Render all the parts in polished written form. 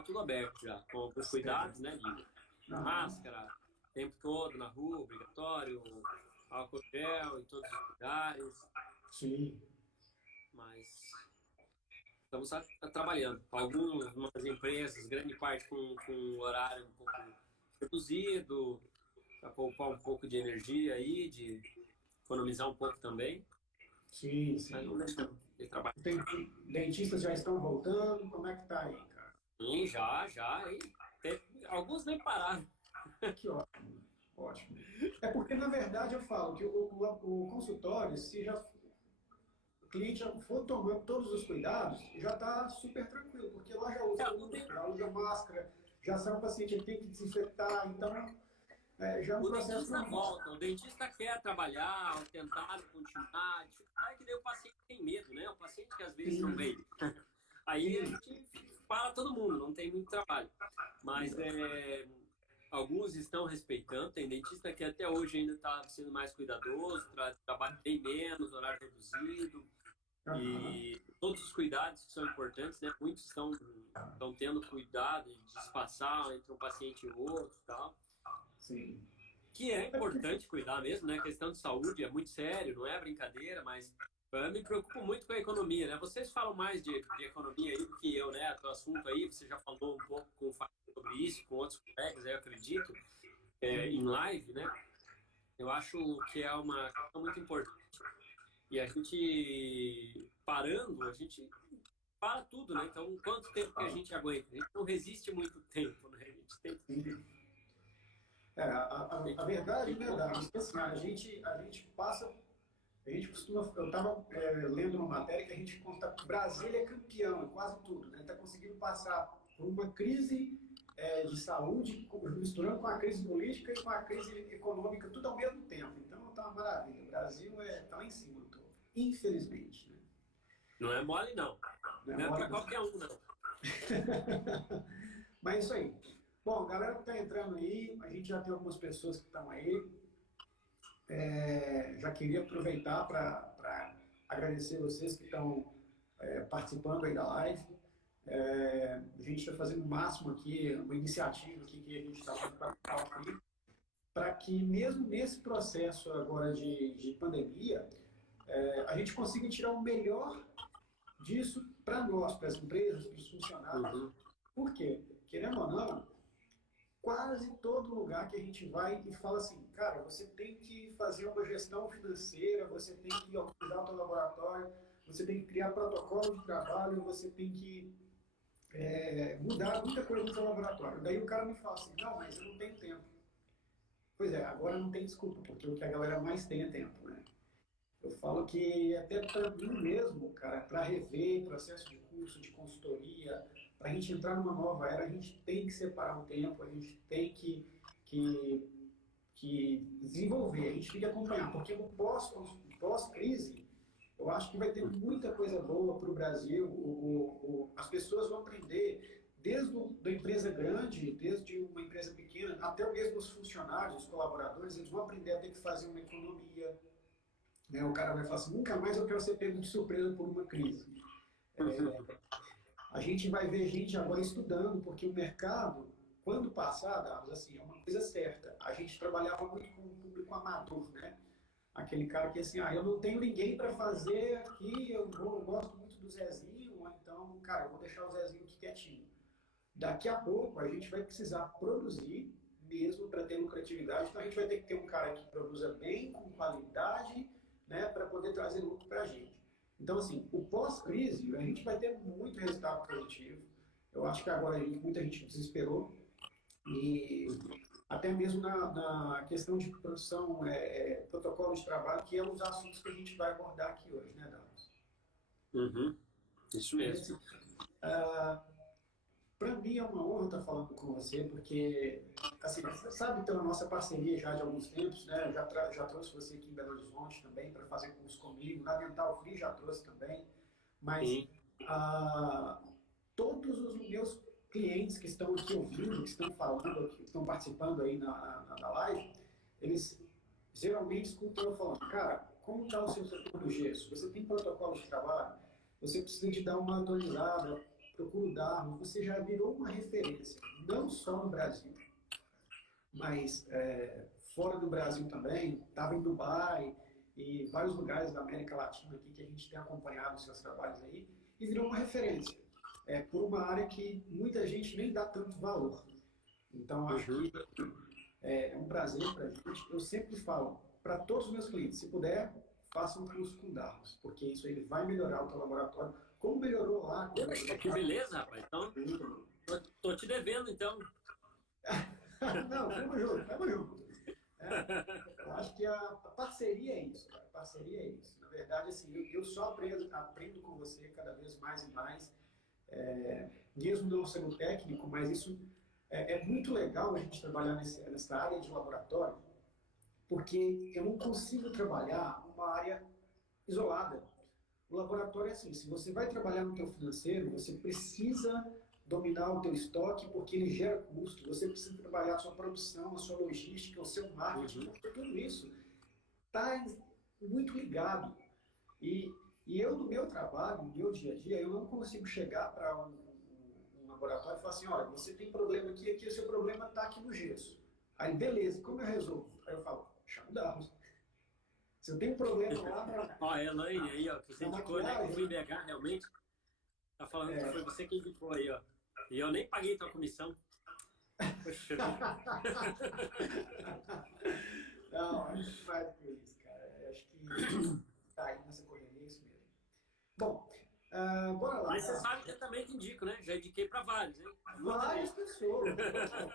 tá tudo aberto já, com alguns cuidados, né, de Aham. máscara, o tempo todo na rua, obrigatório, álcool gel em todos os lugares, Sim. mas estamos trabalhando. Algumas empresas, grande parte com horário um pouco reduzido, para poupar um pouco de energia aí, de economizar um pouco também, Sim, mas não sim. deixa de trabalhar. Tem, dentistas já estão voltando, como é que tá aí, cara? Sim, já, e alguns nem pararam. Que ótimo, ótimo. É porque, na verdade, eu falo que o consultório, se já o cliente já for tomando todos os cuidados, já está super tranquilo, porque lá já usa É, o, luva, já usa máscara, já sabe o paciente, ele tem que desinfetar, então já é um o processo dentista normal. volta, o dentista quer trabalhar, tentar continuar, dificuldade que daí o paciente tem medo, né? O paciente que às vezes não Sim, vem. Aí a sim. gente para todo mundo, não tem muito trabalho. Mas alguns estão respeitando, tem dentista que até hoje ainda está sendo mais cuidadoso, trabalha bem menos, horário reduzido, Aham, e todos os cuidados que são importantes, né? Muitos estão tendo cuidado de espaçar entre um paciente e outro e tal. sim. Que é É porque, importante cuidar mesmo, né? A questão de saúde é muito sério, não é brincadeira, mas eu me preocupo muito com a economia, né? Vocês falam mais de economia aí do que eu, né? O assunto aí, você já falou um pouco com o Fábio sobre isso, com outros colegas, eu acredito, em sim. live, né? Eu acho que é uma questão muito importante. E a gente parando, a gente para tudo, né? Então, quanto tempo que a gente aguenta? A gente não resiste muito tempo, né? A gente É, tem a que, verdade tem é que verdade. voltar. Porque, assim, a gente passa, a gente costuma, eu estava lendo uma matéria que a gente conta, Brasília é campeão em quase tudo, né? Está conseguindo passar por uma crise de saúde, misturando com a crise política e com a crise econômica, tudo ao mesmo tempo. Então, está uma maravilha. O Brasil está lá em cima, tô, infelizmente, né? Não é mole, não. Não é Não é mole, para não. qualquer um, não. Mas é isso aí. Bom, galera que está entrando aí, a gente já tem algumas pessoas que estão aí. Já queria aproveitar para agradecer vocês que estão participando aí da live. A gente está fazendo o máximo aqui, uma iniciativa aqui que a gente está fazendo para que mesmo nesse processo agora de pandemia, a gente consiga tirar o melhor disso para nós, para as empresas, para os funcionários. Uhum. Por quê? Querendo ou não, quase todo lugar que a gente vai e fala assim, cara, você tem que fazer uma gestão financeira, você tem que organizar o seu laboratório, você tem que criar protocolo de trabalho, você tem que mudar muita coisa no seu laboratório. Daí o cara me fala assim, não, mas eu não tenho tempo. Pois é, agora não tem desculpa, porque o que a galera mais tem é tempo, né? Eu falo que até para mim mesmo, cara, para rever processo de curso, de consultoria, para a gente entrar numa nova era, a gente tem que separar um tempo, a gente tem que, que desenvolver, a gente tem que acompanhar, porque no pós-crise, eu acho que vai ter muita coisa boa para o Brasil, as pessoas vão aprender, desde da empresa grande, desde uma empresa pequena, até mesmo os funcionários, os colaboradores, eles vão aprender a ter que fazer uma economia, né? O cara vai falar assim, nunca mais eu quero ser pego de surpresa por uma crise. A gente vai ver gente agora estudando, porque o mercado, quando passar, Dados, assim, é uma coisa certa. A gente trabalhava muito com o público amador, né? Aquele cara que assim, eu não tenho ninguém para fazer aqui, eu gosto muito do Zezinho, ou então, cara, eu vou deixar o Zezinho aqui quietinho. Daqui a pouco a gente vai precisar produzir mesmo para ter lucratividade, então a gente vai ter que ter um cara que produza bem, com qualidade, né, para poder trazer lucro para a gente. Então, assim, o pós-crise, a gente vai ter muito resultado positivo. Eu acho que agora muita gente desesperou e até mesmo na questão de produção, protocolo de trabalho, que é um dos assuntos que a gente vai abordar aqui hoje, né, Dallas? Uhum. Isso Mas, mesmo. assim, para mim é uma honra estar falando com você, porque, assim, você sabe pela nossa parceria já de alguns tempos, né? Eu já trouxe você aqui em Belo Horizonte também para fazer curso comigo, na Dental Free já trouxe também, mas Sim. ah, todos os meus clientes que estão aqui ouvindo, que estão falando, que estão participando aí na live, eles geralmente escutam eu falando, cara, como está o seu setor do gesso? Você tem protocolo de trabalho? Você precisa de dar uma atualizada, procura o Darwin, você já virou uma referência, não só no Brasil, mas fora do Brasil também. Estava em Dubai e vários lugares da América Latina aqui que a gente tem acompanhado os seus trabalhos aí, e virou uma referência, por uma área que muita gente nem dá tanto valor. Então, acho que é um prazer para a gente. Eu sempre falo para todos os meus clientes, se puder, faça um curso com Darwin, porque isso ele vai melhorar o teu laboratório, como melhorou lá. Que beleza, rapaz. Então, tô te devendo, então. Não, vamos junto, vamos junto. Eu acho que a parceria é isso, cara. Parceria é isso. Na verdade, assim, eu só aprendo com você cada vez mais e mais. Mesmo não sendo técnico, mas isso é muito legal a gente trabalhar nessa área de laboratório, porque eu não consigo trabalhar uma área isolada. O laboratório é assim, se você vai trabalhar no teu financeiro, você precisa dominar o teu estoque, porque ele gera custo, você precisa trabalhar a sua produção, a sua logística, o seu marketing, porque tudo isso está muito ligado. E eu, no meu trabalho, no meu dia a dia, eu não consigo chegar para um laboratório e falar assim, olha, você tem problema aqui, o seu problema está aqui no gesso. Aí, beleza, como eu resolvo? Aí eu falo, chama o Darwin. Se eu tenho problema lá... Ó, a Elaine aí, ó, que você indicou, né, que foi BH, realmente, tá falando que foi você que indicou aí, ó. E eu nem paguei tua comissão. Poxa vida. Não, acho que vai por isso, cara. Acho que tá aí nessa correria, é isso mesmo. Bom, bora lá. Mas você sabe que eu também te indico, né? Já indiquei para vários, hein? Várias pessoas.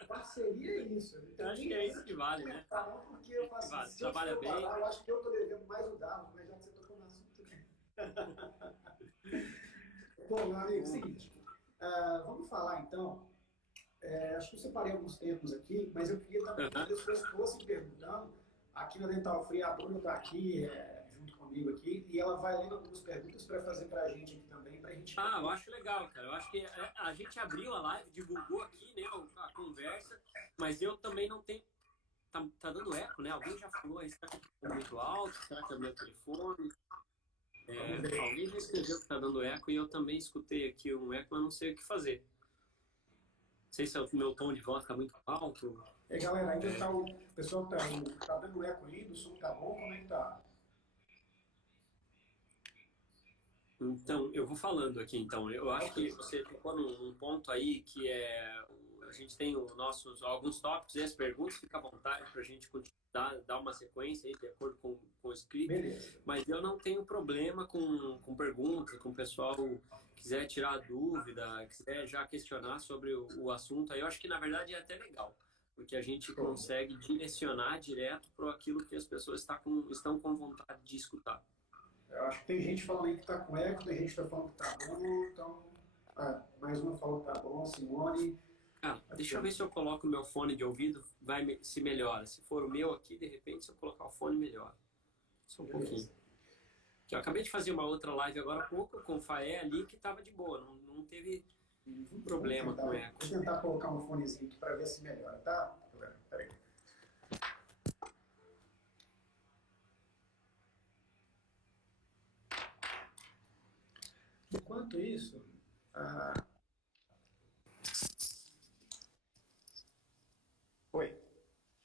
Parceria é isso. Eu acho que é isso que vale, né? Não, porque eu faço vale. Se trabalha eu bem. Falar, eu acho que eu tô devendo mais o Darwin, mas já que você tocou no assunto aqui. Bom, meu amigo, é o seguinte. Vamos falar então. Acho que eu separei alguns termos aqui, mas eu queria também que as pessoas fossem perguntando. Aqui na Dental Free, a Bruna está aqui junto comigo aqui, e ela vai lendo algumas perguntas para fazer para a gente aqui também, para a gente... eu acho legal, cara. Eu acho que a gente abriu a live, divulgou aqui, né, a conversa, mas eu também não tenho... Tá dando eco, né? Alguém já falou aí, será que tá muito alto? Será que é o meu telefone? Alguém já escreveu que tá dando eco e eu também escutei aqui um eco, mas não sei o que fazer. Não sei se o meu tom de voz está muito alto. Galera, ainda tá o pessoal tá dando eco aí, o som tá bom, como é que tá? Então, eu vou falando aqui, então. Eu acho que você tocou num ponto aí que a gente tem alguns tópicos e as perguntas, fica à vontade para a gente dar uma sequência aí, de acordo com o script. Beleza. Mas eu não tenho problema com perguntas, com o pessoal quiser tirar dúvida, quiser já questionar sobre o assunto. Aí eu acho que, na verdade, é até legal, porque a gente consegue direcionar direto para aquilo que as pessoas estão com vontade de escutar. Eu acho que tem gente falando aí que tá com eco, tem gente que tá falando que tá bom, então... mais uma falou que tá bom, Simone... deixa eu ver se eu coloco o meu fone de ouvido, se melhora. Se for o meu aqui, de repente, se eu colocar o fone, melhora. Só um pouquinho. Eu acabei de fazer uma outra live agora há pouco com o Faé ali, que tava de boa, não teve problema com eco. Vou tentar colocar um fonezinho aqui para ver se melhora, tá? Peraí. Enquanto isso, Oi,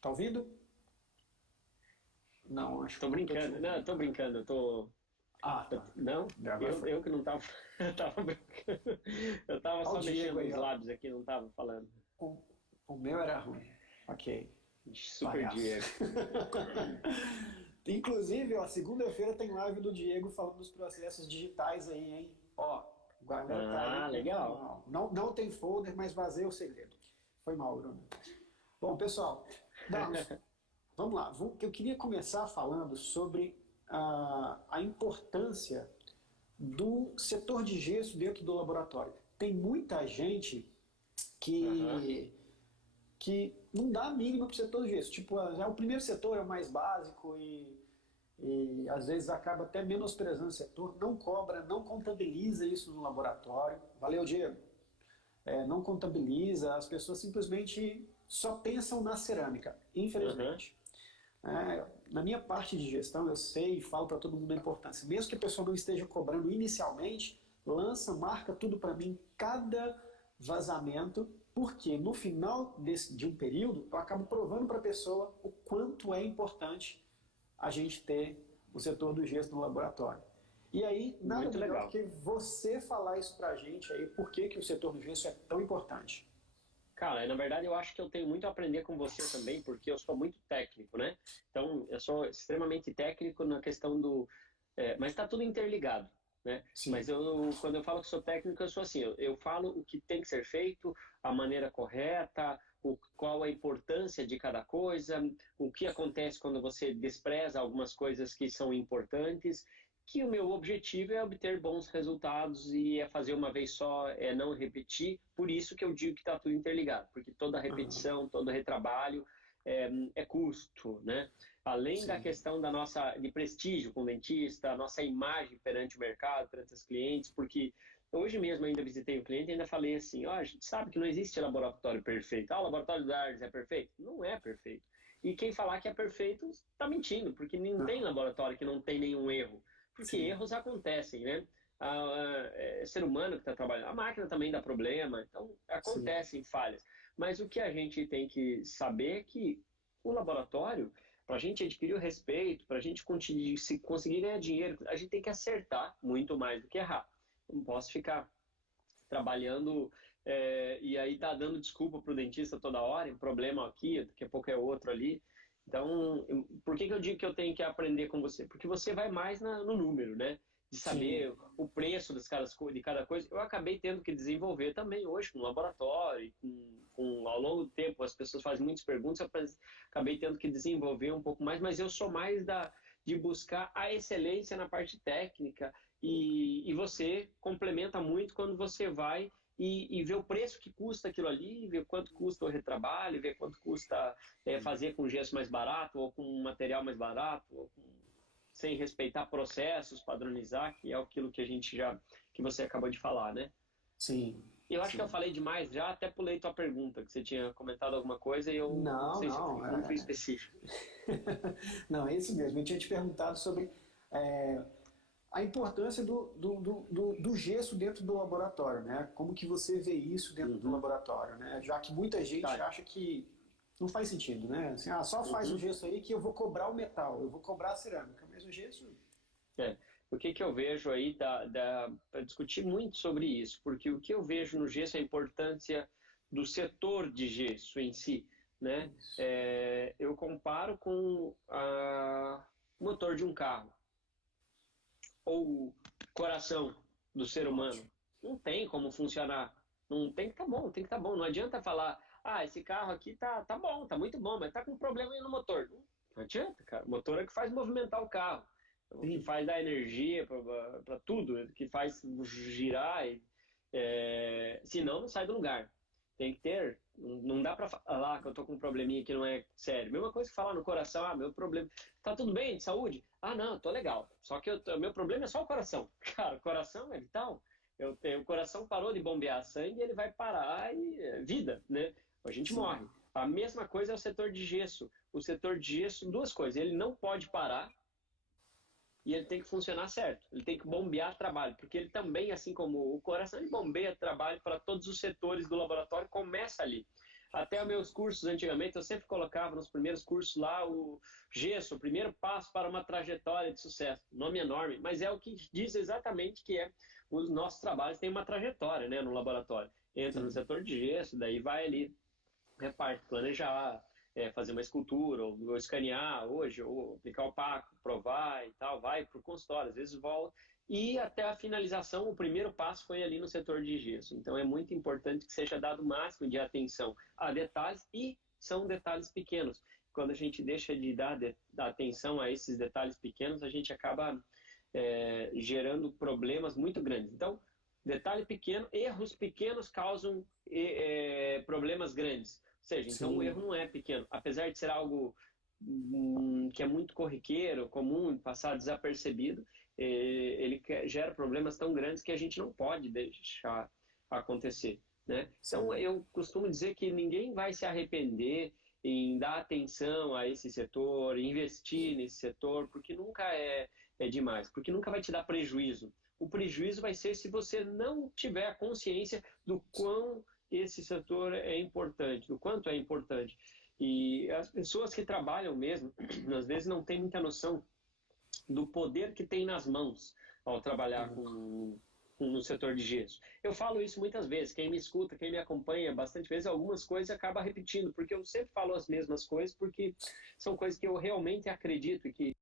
tá ouvindo? Não, acho que... Tô brincando, não, tô brincando, tá. Não? Eu que não tava... Eu tava brincando. Eu tava só mexendo os lábios aqui, não tava falando. O meu era ruim. Ok. Super Diego. Inclusive, ó, segunda-feira tem live do Diego falando dos processos digitais aí, hein? Ó, guarda aí. Legal. Não tem folder, mas vazei o segredo. Foi mal, Bruno. Bom, pessoal, vamos lá. Eu queria começar falando sobre a importância do setor de gesso dentro do laboratório. Tem muita gente que não dá a mínima para o setor de gesso. Tipo, o primeiro setor é o mais básico e às vezes acaba até menosprezando o setor, não cobra, não contabiliza isso no laboratório. Valeu, Diego. Não contabiliza, as pessoas simplesmente só pensam na cerâmica, infelizmente. Na minha parte de gestão, eu sei e falo para todo mundo a importância. Mesmo que a pessoa não esteja cobrando inicialmente, lança, marca tudo para mim, cada vazamento, porque no final de um período eu acabo provando para a pessoa o quanto é importante a gente ter o setor do gesso no laboratório. E aí, nada Muito melhor legal. do que você falar isso para a gente aí, por que o setor do gesso é tão importante. Cara, na verdade eu acho que eu tenho muito a aprender com você também, porque eu sou muito técnico, né? Então, eu sou extremamente técnico na questão do... mas está tudo interligado, né? Sim. Mas quando eu falo que sou técnico, eu sou assim, eu falo o que tem que ser feito, a maneira correta, qual a importância de cada coisa, o que acontece quando você despreza algumas coisas que são importantes, que o meu objetivo é obter bons resultados e é fazer uma vez só, é não repetir. Por isso que eu digo que está tudo interligado, porque toda repetição, todo retrabalho é custo, né? Além da questão da de prestígio com o dentista, a nossa imagem perante o mercado, perante os clientes, porque hoje mesmo ainda visitei um cliente e ainda falei assim, a gente sabe que não existe laboratório perfeito. O laboratório da Ardis é perfeito? Não é perfeito. E quem falar que é perfeito está mentindo, porque não tem laboratório que não tem nenhum erro. Porque erros acontecem, né? É ser humano que está trabalhando. A máquina também dá problema, então acontecem falhas. Mas o que a gente tem que saber é que o laboratório, para a gente adquirir o respeito, para a gente conseguir ganhar dinheiro, a gente tem que acertar muito mais do que errar. Não posso ficar trabalhando e aí tá dando desculpa para o dentista toda hora, um problema aqui, daqui a pouco é outro ali. Então, por que eu digo que eu tenho que aprender com você? Porque você vai mais no número, né? De saber o preço de cada coisa. Eu acabei tendo que desenvolver também hoje com o laboratório, ao longo do tempo, as pessoas fazem muitas perguntas, eu acabei tendo que desenvolver um pouco mais, mas eu sou mais de buscar a excelência na parte técnica e você complementa muito quando você vai e ver o preço que custa aquilo ali, ver quanto custa o retrabalho, ver quanto custa fazer com gesso mais barato ou com material mais barato, sem respeitar processos, padronizar, que é aquilo que que você acabou de falar, né? Sim. Eu acho que eu falei demais já, até pulei tua pergunta, que você tinha comentado alguma coisa e eu não sei se não fui específico. Não, é isso mesmo. Eu tinha te perguntado sobre a importância do gesso dentro do laboratório, né? Como que você vê isso dentro do laboratório, né? Já que muita gente acha que não faz sentido, né? Assim, só faz o gesso aí que eu vou cobrar o metal, eu vou cobrar a cerâmica, mas o gesso... O que eu vejo aí, para discutir muito sobre isso, porque o que eu vejo no gesso é a importância do setor de gesso em si, né? Eu comparo com o motor de um carro, ou coração do ser humano. Não tem como funcionar. Não tem que tá bom, tem que tá bom. Não adianta falar, esse carro aqui tá bom, tá muito bom, mas tá com problema aí no motor. Não adianta, cara. O motor é que faz movimentar o carro, o que faz dar energia para tudo, que faz girar. Senão não sai do lugar. Tem que ter. Não dá para falar que eu tô com um probleminha que não é sério. Mesma coisa que falar no coração, meu problema. Tá tudo bem de saúde? Não, tô legal. Só que meu problema é só o coração. Cara, o coração é vital. O coração parou de bombear sangue, ele vai parar e vida, né? A gente morre. A mesma coisa é o setor de gesso. O setor de gesso, duas coisas. Ele não pode parar e ele tem que funcionar certo. Ele tem que bombear trabalho, porque ele também, assim como o coração, ele bombeia trabalho para todos os setores do laboratório, começa ali. Até os meus cursos, antigamente, eu sempre colocava nos primeiros cursos lá o gesso, o primeiro passo para uma trajetória de sucesso. Nome enorme, mas é o que diz exatamente que os nossos trabalhos têm uma trajetória, né, no laboratório. Entra no setor de gesso, daí vai ali, reparte, planejar, fazer uma escultura, ou escanear hoje, ou aplicar opaco, provar e tal, vai para o consultório, às vezes volta. E até a finalização, o primeiro passo foi ali no setor de gesso. Então é muito importante que seja dado o máximo de atenção a detalhes, e são detalhes pequenos. Quando a gente deixa de dar atenção a esses detalhes pequenos, a gente acaba gerando problemas muito grandes. Então, detalhe pequeno, erros pequenos causam problemas grandes. Ou seja, então o erro não é pequeno. Apesar de ser algo que é muito corriqueiro, comum, passar desapercebido, ele gera problemas tão grandes que a gente não pode deixar acontecer, né? Então eu costumo dizer que ninguém vai se arrepender em dar atenção a esse setor, investir nesse setor, porque nunca é demais, porque nunca vai te dar prejuízo. o prejuízo vai ser se você não tiver a consciência do quão esse setor é importante, do quanto é importante. E as pessoas que trabalham mesmo, às vezes não têm muita noção do poder que tem nas mãos ao trabalhar no setor de gesso. Eu falo isso muitas vezes, quem me escuta, quem me acompanha bastante vezes, algumas coisas acaba repetindo, porque eu sempre falo as mesmas coisas, porque são coisas que eu realmente acredito e que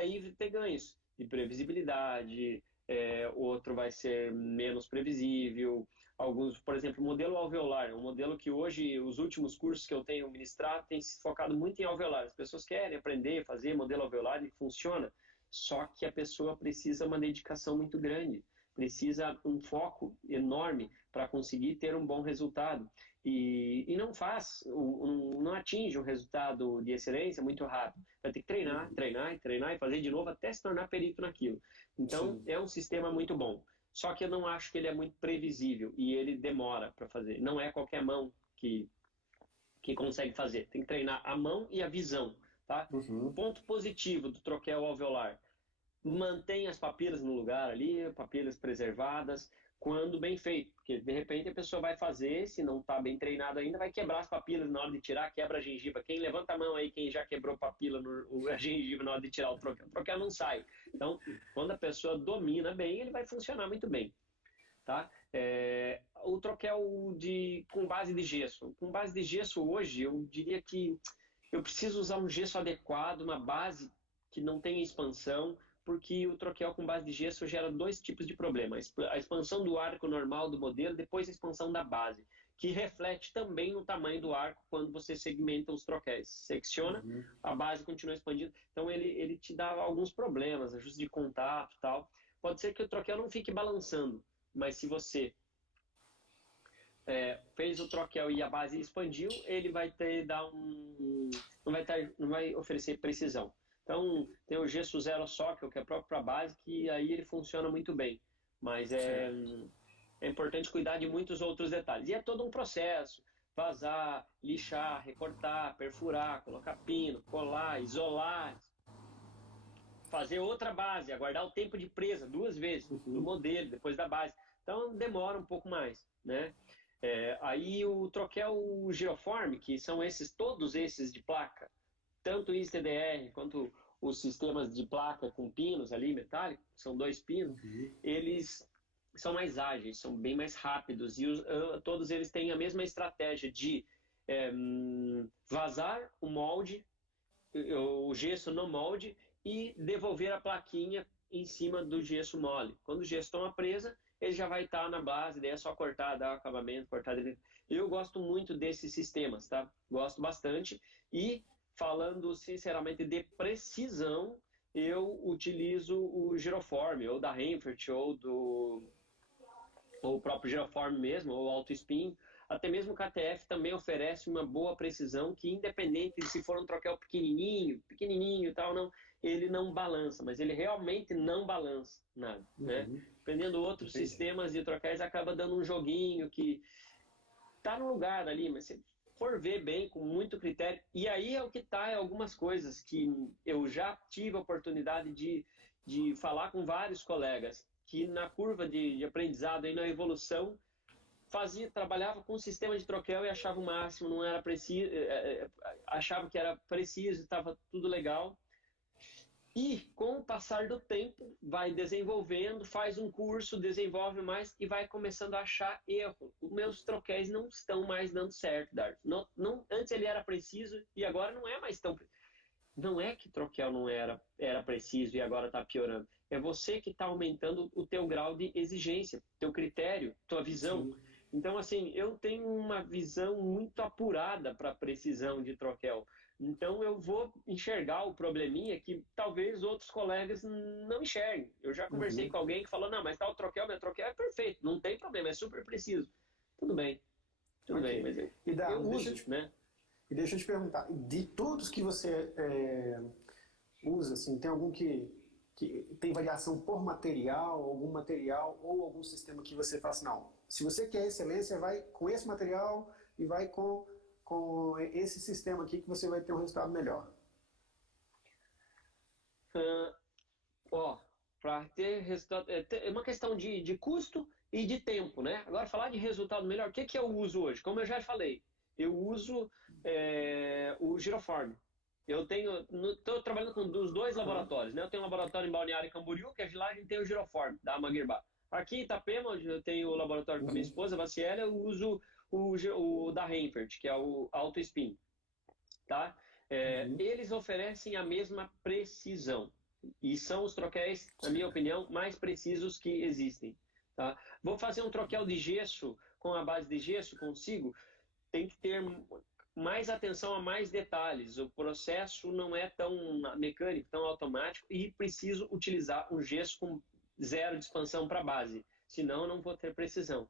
aí ter ganhos de previsibilidade, outro vai ser menos previsível. Alguns, por exemplo, o modelo alveolar, um modelo que hoje, os últimos cursos que eu tenho ministrado, tem se focado muito em alveolar. As pessoas querem aprender, fazer modelo alveolar e funciona, só que a pessoa precisa uma dedicação muito grande, precisa um foco enorme para conseguir ter um bom resultado. E não faz, não atinge um resultado de excelência muito rápido. Vai ter que treinar, treinar e treinar e fazer de novo até se tornar perito naquilo. Então, Sim. é um sistema muito bom. Só que eu não acho que ele é muito previsível e ele demora para fazer. Não é qualquer mão que consegue fazer. Tem que treinar a mão e a visão, tá? Uhum. Ponto positivo do troquel alveolar: mantém as papilas no lugar ali, papilas preservadas, quando bem feito, porque de repente a pessoa vai fazer, se não está bem treinado ainda, vai quebrar as papilas na hora de tirar, quebra a gengiva. Quem levanta a mão aí, quem já quebrou papila, a gengiva na hora de tirar o troquel não sai. Então, quando a pessoa domina bem, ele vai funcionar muito bem, tá? O troquel com base de gesso. Com base de gesso hoje, eu diria que eu preciso usar um gesso adequado, uma base que não tenha expansão, porque o troquel com base de gesso gera dois tipos de problema: a expansão do arco normal do modelo, depois a expansão da base, que reflete também no tamanho do arco quando você segmenta os troquéis. Secciona, a base continua expandindo, então ele te dá alguns problemas, ajuste de contato e tal. Pode ser que o troquel não fique balançando, mas se você fez o troquel e a base expandiu, ele vai não vai oferecer precisão. Então, tem o gesso zero sóquel, que é próprio para a base, que aí ele funciona muito bem. Mas é importante cuidar de muitos outros detalhes. E é todo um processo: vazar, lixar, recortar, perfurar, colocar pino, colar, isolar, fazer outra base, aguardar o tempo de presa 2 vezes, do modelo, depois da base. Então, demora um pouco mais, né? Aí o troquel giroforme, que são todos esses de placa, tanto o ICDR quanto os sistemas de placa com pinos ali, metálicos, são 2 pinos, eles são mais ágeis, são bem mais rápidos, e todos eles têm a mesma estratégia de vazar o molde, o gesso no molde, e devolver a plaquinha em cima do gesso mole. Quando o gesso toma presa, ele já vai estar na base, daí é só cortar, dar acabamento, cortar dentro. Eu gosto muito desses sistemas, tá? Gosto bastante. E, falando sinceramente de precisão, eu utilizo o Giroform, ou da Reinfeldt, ou o próprio Giroform mesmo, ou Auto Spin. Até mesmo o KTF também oferece uma boa precisão, que independente de se for um troquel pequenininho e tal, não, ele não balança, mas ele realmente não balança nada, né? Dependendo de outros sistemas de troquéis, acaba dando um joguinho que tá no lugar ali, mas se for ver bem, com muito critério, e aí é o que tá, algumas coisas que eu já tive a oportunidade de falar com vários colegas, que na curva de aprendizado e na evolução, trabalhava com um sistema de troquel e achava o máximo, não era preciso, achava que era preciso, estava tudo legal. E com o passar do tempo, vai desenvolvendo, faz um curso, desenvolve mais e vai começando a achar erro. Os meus troquéis não estão mais dando certo, Dart. Antes ele era preciso e agora não é mais tão. Não é que troquel não era preciso e agora está piorando. É você que está aumentando o teu grau de exigência, teu critério, tua visão. Sim. Então, assim, eu tenho uma visão muito apurada para a precisão de troquel. Então, eu vou enxergar o probleminha que talvez outros colegas não enxerguem. Eu já conversei com alguém que falou: não, mas tal troquel, meu troquel é perfeito, não tem problema, é super preciso. Tudo bem, mas eu uso, né? E deixa eu te perguntar, de todos que você usa, assim, tem algum que tem variação por material, algum material ou algum sistema que você fala assim: não, se você quer excelência, vai com esse material e vai com esse sistema aqui que você vai ter um resultado melhor? Para ter resultado, é uma questão de custo e de tempo, né? Agora, falar de resultado melhor, o que eu uso hoje? Como eu já falei, eu uso o Giroform. Estou trabalhando com os 2 laboratórios, né? Eu tenho um laboratório em Balneário Camboriú, que é de lá a gente tem o Giroform, da Amagirbá. Aqui em Itapema, onde eu tenho o laboratório com a minha esposa, a Vaciela, eu uso o da Reinfeldt, que é o Auto Spin, tá? Eles oferecem a mesma precisão. E são os troquéis, na minha opinião, mais precisos que existem. Tá? Vou fazer um troquel de gesso com a base de gesso, consigo? Tem que ter mais atenção a mais detalhes. O processo não é tão mecânico, tão automático e preciso utilizar um gesso com zero de expansão para a base, senão eu não vou ter precisão.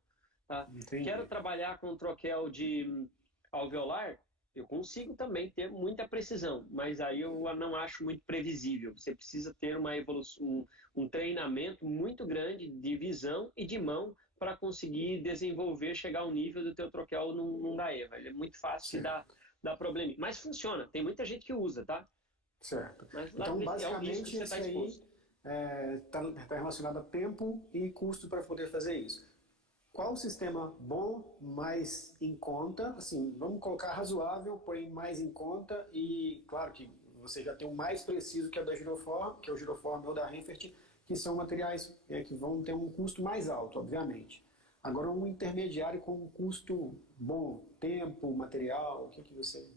Tá? Quero trabalhar com troquel de alveolar, eu consigo também ter muita precisão, mas aí eu não acho muito previsível. Você precisa ter uma evolução, um treinamento muito grande de visão e de mão para conseguir desenvolver, chegar ao nível do teu troquel não dá erro. Ele é muito fácil de dar problema. Mas funciona, tem muita gente que usa, tá? Certo. Mas então, basicamente, isso aí está relacionado a tempo e custo para poder fazer isso. Qual o sistema bom, mais em conta, assim, vamos colocar razoável, porém mais em conta, e claro que você já tem o mais preciso que é o da Giroform, que é o Giroform ou da Renfert, que são materiais que vão ter um custo mais alto, obviamente. Agora, um intermediário com um custo bom, tempo, material, o que você...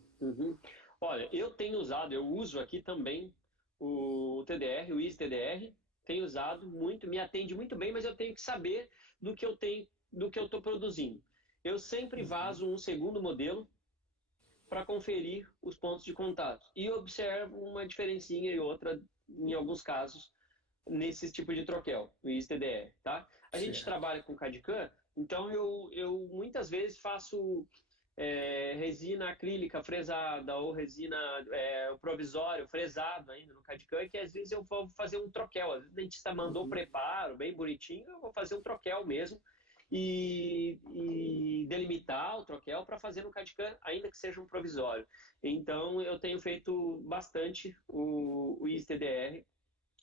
Olha, eu uso aqui também o TDR, o Easy TDR, tenho usado muito, me atende muito bem, mas eu tenho que saber do que eu estou produzindo. Eu sempre vazo um segundo modelo para conferir os pontos de contato e observo uma diferencinha e outra, em alguns casos, nesse tipo de troquel, o ISTDR, tá? A gente trabalha com CAD/CAM, então eu muitas vezes faço resina acrílica fresada ou resina o provisório fresado ainda no CAD/CAM, que às vezes eu vou fazer um troquel. Às vezes o dentista mandou preparo, bem bonitinho, eu vou fazer um troquel mesmo e delimitar o troquel para fazer no CAD/CAM, ainda que seja um provisório. Então eu tenho feito bastante o ISTDR,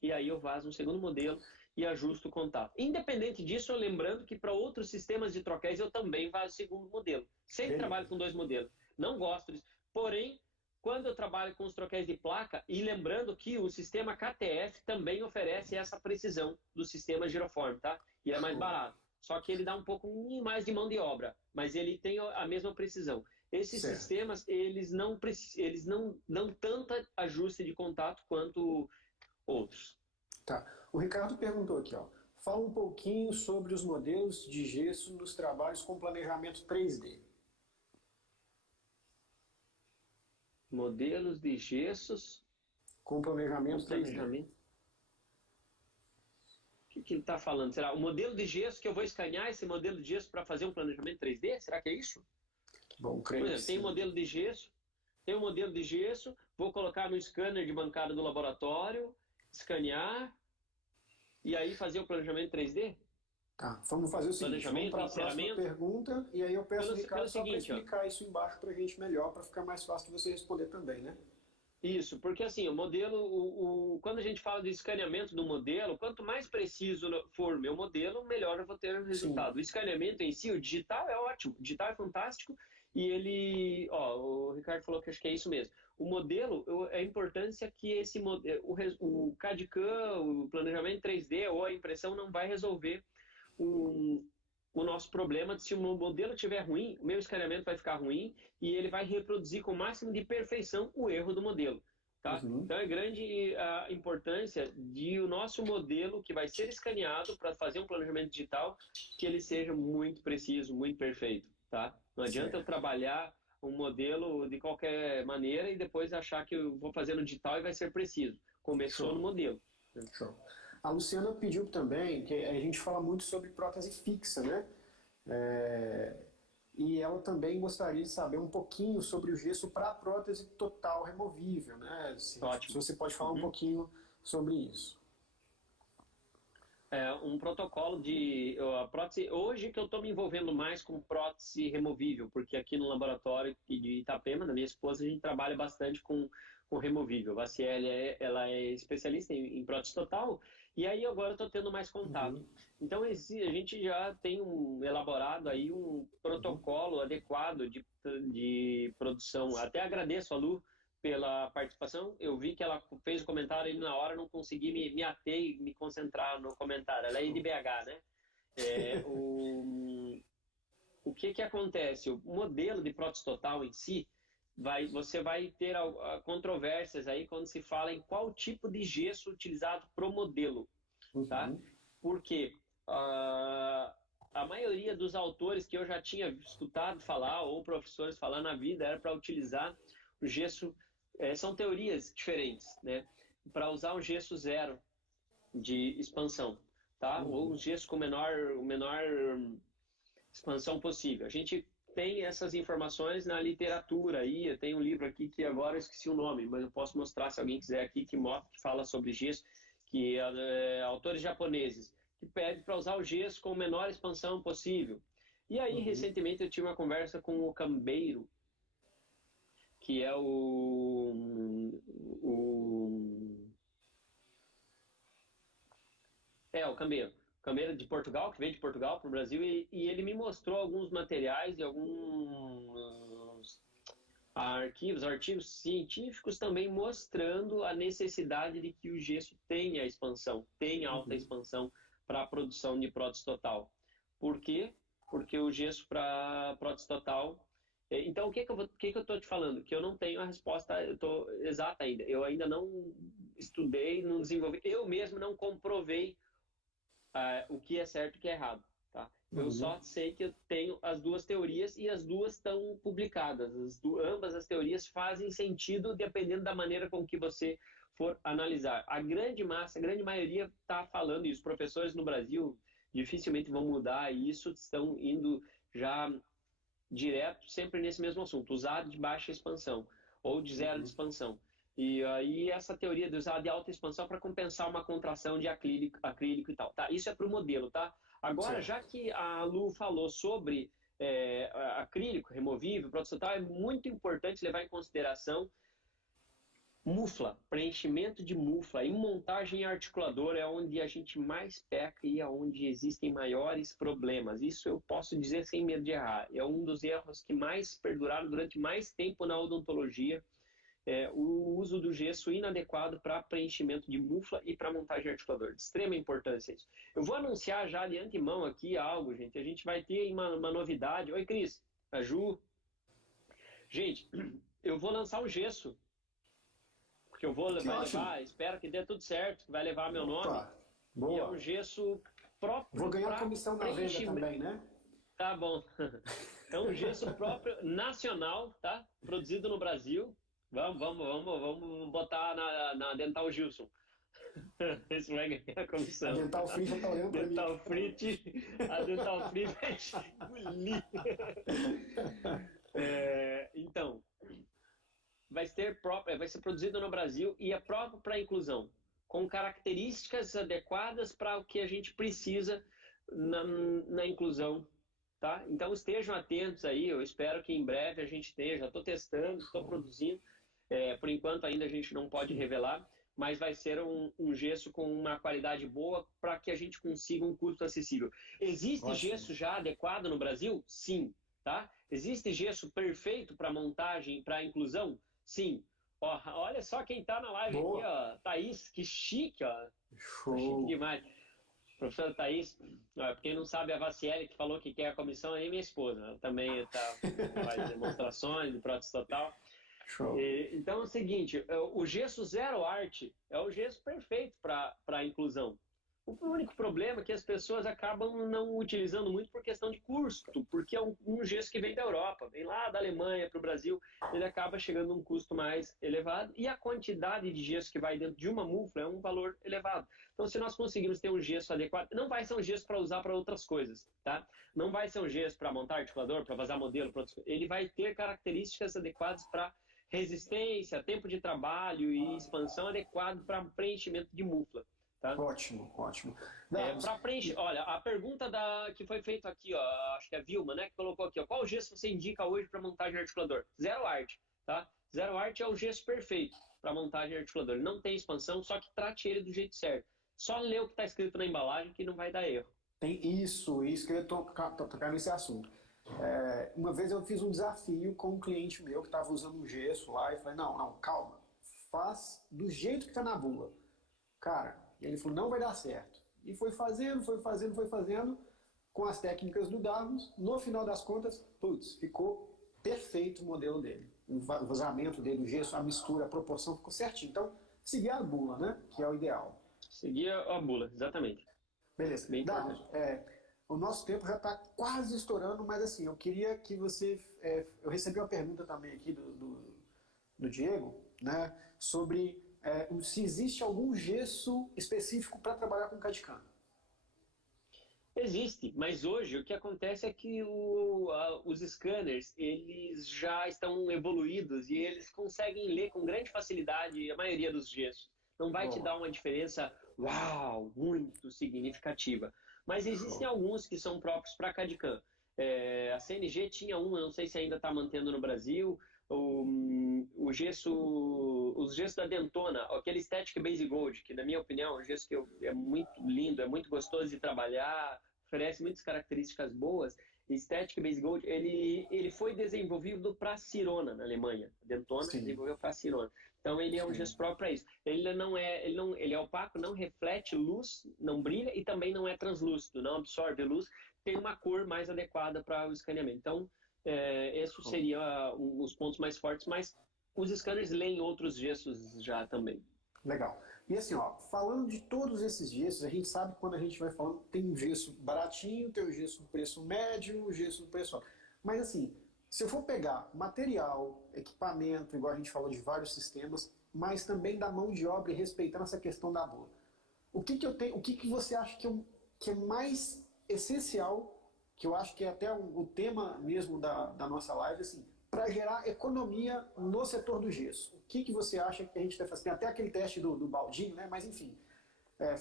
e aí eu vazo um segundo modelo e ajusto o contato. Independente disso, lembrando que para outros sistemas de troquéis eu também vazo o segundo modelo. Sempre trabalho com 2 modelos. Não gosto disso. Porém, quando eu trabalho com os troquéis de placa, e lembrando que o sistema KTF também oferece essa precisão do sistema Giroform, tá? E é mais barato. Só que ele dá um pouco mais de mão de obra, mas ele tem a mesma precisão. Esses sistemas, eles não dão tanto ajuste de contato quanto outros. Tá. O Ricardo perguntou aqui, ó. Fala um pouquinho sobre os modelos de gesso nos trabalhos com planejamento 3D. Modelos de gessos com planejamento 3D. O que ele está falando? Será o modelo de gesso que eu vou escanear esse modelo de gesso para fazer um planejamento 3D? Será que é isso? Bom, por exemplo, tem um modelo de gesso, vou colocar no scanner de bancada do laboratório, escanear e aí fazer o planejamento 3D? Tá, vamos fazer o seguinte, vamos para a próxima pergunta e aí eu peço ao Ricardo só para explicar isso embaixo para a gente melhor, para ficar mais fácil de você responder também, né? Isso, porque assim, o modelo, quando a gente fala de escaneamento do modelo, quanto mais preciso for meu modelo, melhor eu vou ter o resultado. Sim. O escaneamento em si, o digital é ótimo, o digital é fantástico e ele, o Ricardo falou que acho que é isso mesmo. O modelo, a importância que esse modelo, o CAD/CAM, o planejamento 3D ou a impressão não vai resolver o nosso problema de se o meu modelo estiver ruim, o meu escaneamento vai ficar ruim e ele vai reproduzir com o máximo de perfeição o erro do modelo. Tá? Então é grande a importância de o nosso modelo que vai ser escaneado para fazer um planejamento digital que ele seja muito preciso, muito perfeito. Tá? Não adianta eu trabalhar um modelo de qualquer maneira e depois achar que eu vou fazer no digital e vai ser preciso. Começou no modelo. Show. A Luciana pediu também, que a gente fala muito sobre prótese fixa, né? E ela também gostaria de saber um pouquinho sobre o gesso para prótese total removível, né? Se você pode falar um pouquinho sobre isso. Um protocolo de prótese, hoje que eu estou me envolvendo mais com prótese removível, porque aqui no laboratório de Itapema, da minha esposa, a gente trabalha bastante com removível. A Ciele, ela é especialista em prótese total, e aí agora eu estou tendo mais contato. Então a gente já tem elaborado aí um protocolo adequado de produção. Até agradeço a Lu pela participação. Eu vi que ela fez o comentário e na hora não consegui me ater e me concentrar no comentário. Ela é de BH, né? O que acontece? O modelo de prótese total em si, você vai ter controvérsias aí quando se fala em qual tipo de gesso utilizado para o modelo, tá? Porque a maioria dos autores que eu já tinha escutado falar, ou professores falar na vida, era para utilizar o gesso, são teorias diferentes, né? Para usar um gesso zero de expansão, tá? Ou um gesso com menor expansão possível. A gente tem essas informações na literatura aí, eu tenho um livro aqui que agora eu esqueci o nome, mas eu posso mostrar se alguém quiser aqui, que fala sobre gesso, que autores japoneses, que pede para usar o gesso com a menor expansão possível. E aí, recentemente, eu tive uma conversa com o Cambeiro, que é o Cambeiro. Cambeiro de Portugal, que veio de Portugal para o Brasil, e ele me mostrou alguns materiais e alguns artigos científicos também mostrando a necessidade de que o gesso tenha expansão, tenha alta expansão para a produção de prótese total. Por quê? Porque o gesso para prótese total... Então, o que eu estou te falando? Que eu não tenho a resposta exata ainda. Eu ainda não estudei, não desenvolvi, eu mesmo não comprovei o que é certo e o que é errado. Tá? Eu só sei que eu tenho as duas teorias e as duas estão publicadas. Ambas as teorias fazem sentido dependendo da maneira com que você for analisar. A grande maioria está falando, e os professores no Brasil dificilmente vão mudar isso, estão indo já direto sempre nesse mesmo assunto, usar de baixa expansão ou de zero de expansão. E aí essa teoria de usar de alta expansão para compensar uma contração de acrílico e tal. Tá? Isso é para o modelo, tá? Agora, já que a Lu falou sobre acrílico removível, prótese total, é muito importante levar em consideração mufla, preenchimento de mufla e montagem articuladora é onde a gente mais peca e é onde existem maiores problemas. Isso eu posso dizer sem medo de errar. É um dos erros que mais perduraram durante mais tempo na odontologia, o uso do gesso inadequado para preenchimento de mufla e para montagem articuladora. De extrema importância isso. Eu vou anunciar já de antemão aqui algo, gente. A gente vai ter uma novidade. Oi, Cris. A Ju. Gente, eu vou lançar um gesso. Que eu vou levar, espero que dê tudo certo, que vai levar meu nome. Boa. E é um gesso próprio. Vou ganhar comissão na venda também, né? Tá bom. É um gesso próprio, nacional, tá? Produzido no Brasil. Vamos botar na Dental Gilson. Esse vai ganhar a comissão. A Dental Free já tá olhando pra mim. A Dental Free vai engolir. Então... vai ser produzido no Brasil e é próprio para a inclusão, com características adequadas para o que a gente precisa na inclusão, tá? Então estejam atentos aí, eu espero que em breve a gente esteja, estou testando, estou produzindo, por enquanto ainda a gente não pode revelar, mas vai ser um gesso com uma qualidade boa para que a gente consiga um custo acessível. Existe gesso já adequado no Brasil? Sim, tá? Existe gesso perfeito para montagem, para inclusão? Sim. Ó, olha só quem tá na live aqui, ó. Thaís, que chique, ó. Show. Chique demais. Professora Thaís, ó, quem não sabe, a Vaciele, que falou que quer a comissão, aí minha esposa. Ela também faz demonstrações de prótese total. Show. Então é o seguinte, o gesso Zero Art é o gesso perfeito para a inclusão. O único problema é que as pessoas acabam não utilizando muito por questão de custo, porque é um gesso que vem da Europa, vem lá da Alemanha para o Brasil, ele acaba chegando a um custo mais elevado e a quantidade de gesso que vai dentro de uma mufla é um valor elevado. Então, se nós conseguirmos ter um gesso adequado, não vai ser um gesso para usar para outras coisas, tá? Não vai ser um gesso para montar articulador, para vazar modelo, ele vai ter características adequadas para resistência, tempo de trabalho e expansão adequado para preenchimento de mufla. Tá? Ótimo. Para preencher, olha, a pergunta que foi feita aqui, ó, acho que é a Vilma, né, que colocou aqui, ó, qual gesso você indica hoje para montagem de articulador? Zero Art, tá? Zero Art é o gesso perfeito para montagem de articulador. Ele não tem expansão, só que trate ele do jeito certo. Só lê o que está escrito na embalagem que não vai dar erro. Tem isso que eu ia tocar nesse assunto. Uma vez eu fiz um desafio com um cliente meu que estava usando um gesso lá e falei, não, calma, faz do jeito que está na bula. Cara, ele falou, não vai dar certo. E foi fazendo, com as técnicas do Darmus. No final das contas, ficou perfeito o modelo dele. o vazamento dele, o gesso, a mistura, a proporção ficou certinho. Então, seguir a bula, né? Que é o ideal. Seguir a bula, exatamente. Beleza. Bem Dani, o nosso tempo já está quase estourando, mas assim, eu queria que você... eu recebi uma pergunta também aqui do Diego, né? Sobre se existe algum gesso específico para trabalhar com CAD/CAM. Existe, mas hoje o que acontece é que os scanners, eles já estão evoluídos e eles conseguem ler com grande facilidade a maioria dos gestos. Não vai te dar uma diferença, uau, muito significativa. Mas existem alguns que são próprios para CAD/CAM. A CNG tinha um, eu não sei se ainda está mantendo no Brasil, os gessos da Dentona, aquele Static Base Gold, que na minha opinião é um gesso que é muito lindo, é muito gostoso de trabalhar, oferece muitas características boas. Static Base Gold, ele foi desenvolvido para Sirona, na Alemanha. A Dentona desenvolveu para Sirona. Então ele é um gesso próprio para isso. Ele é opaco, não reflete luz, não brilha e também não é translúcido, não absorve luz, tem uma cor mais adequada para o escaneamento. Então, esses seriam os pontos mais fortes, mas os scanners leem outros gessos já também. Legal. E assim, ó, falando de todos esses gessos, a gente sabe que quando a gente vai falando, tem um gesso baratinho, tem o gesso preço médio, o gesso preço alto. Mas assim, se eu for pegar material, equipamento, igual a gente falou de vários sistemas, mas também da mão de obra e respeitando essa questão da bula, o que você acha que é mais essencial, que eu acho que é até o tema mesmo da nossa live, assim, para gerar economia no setor do gesso? O que você acha que a gente deve fazer? Tem até aquele teste do baldinho, né? Mas enfim,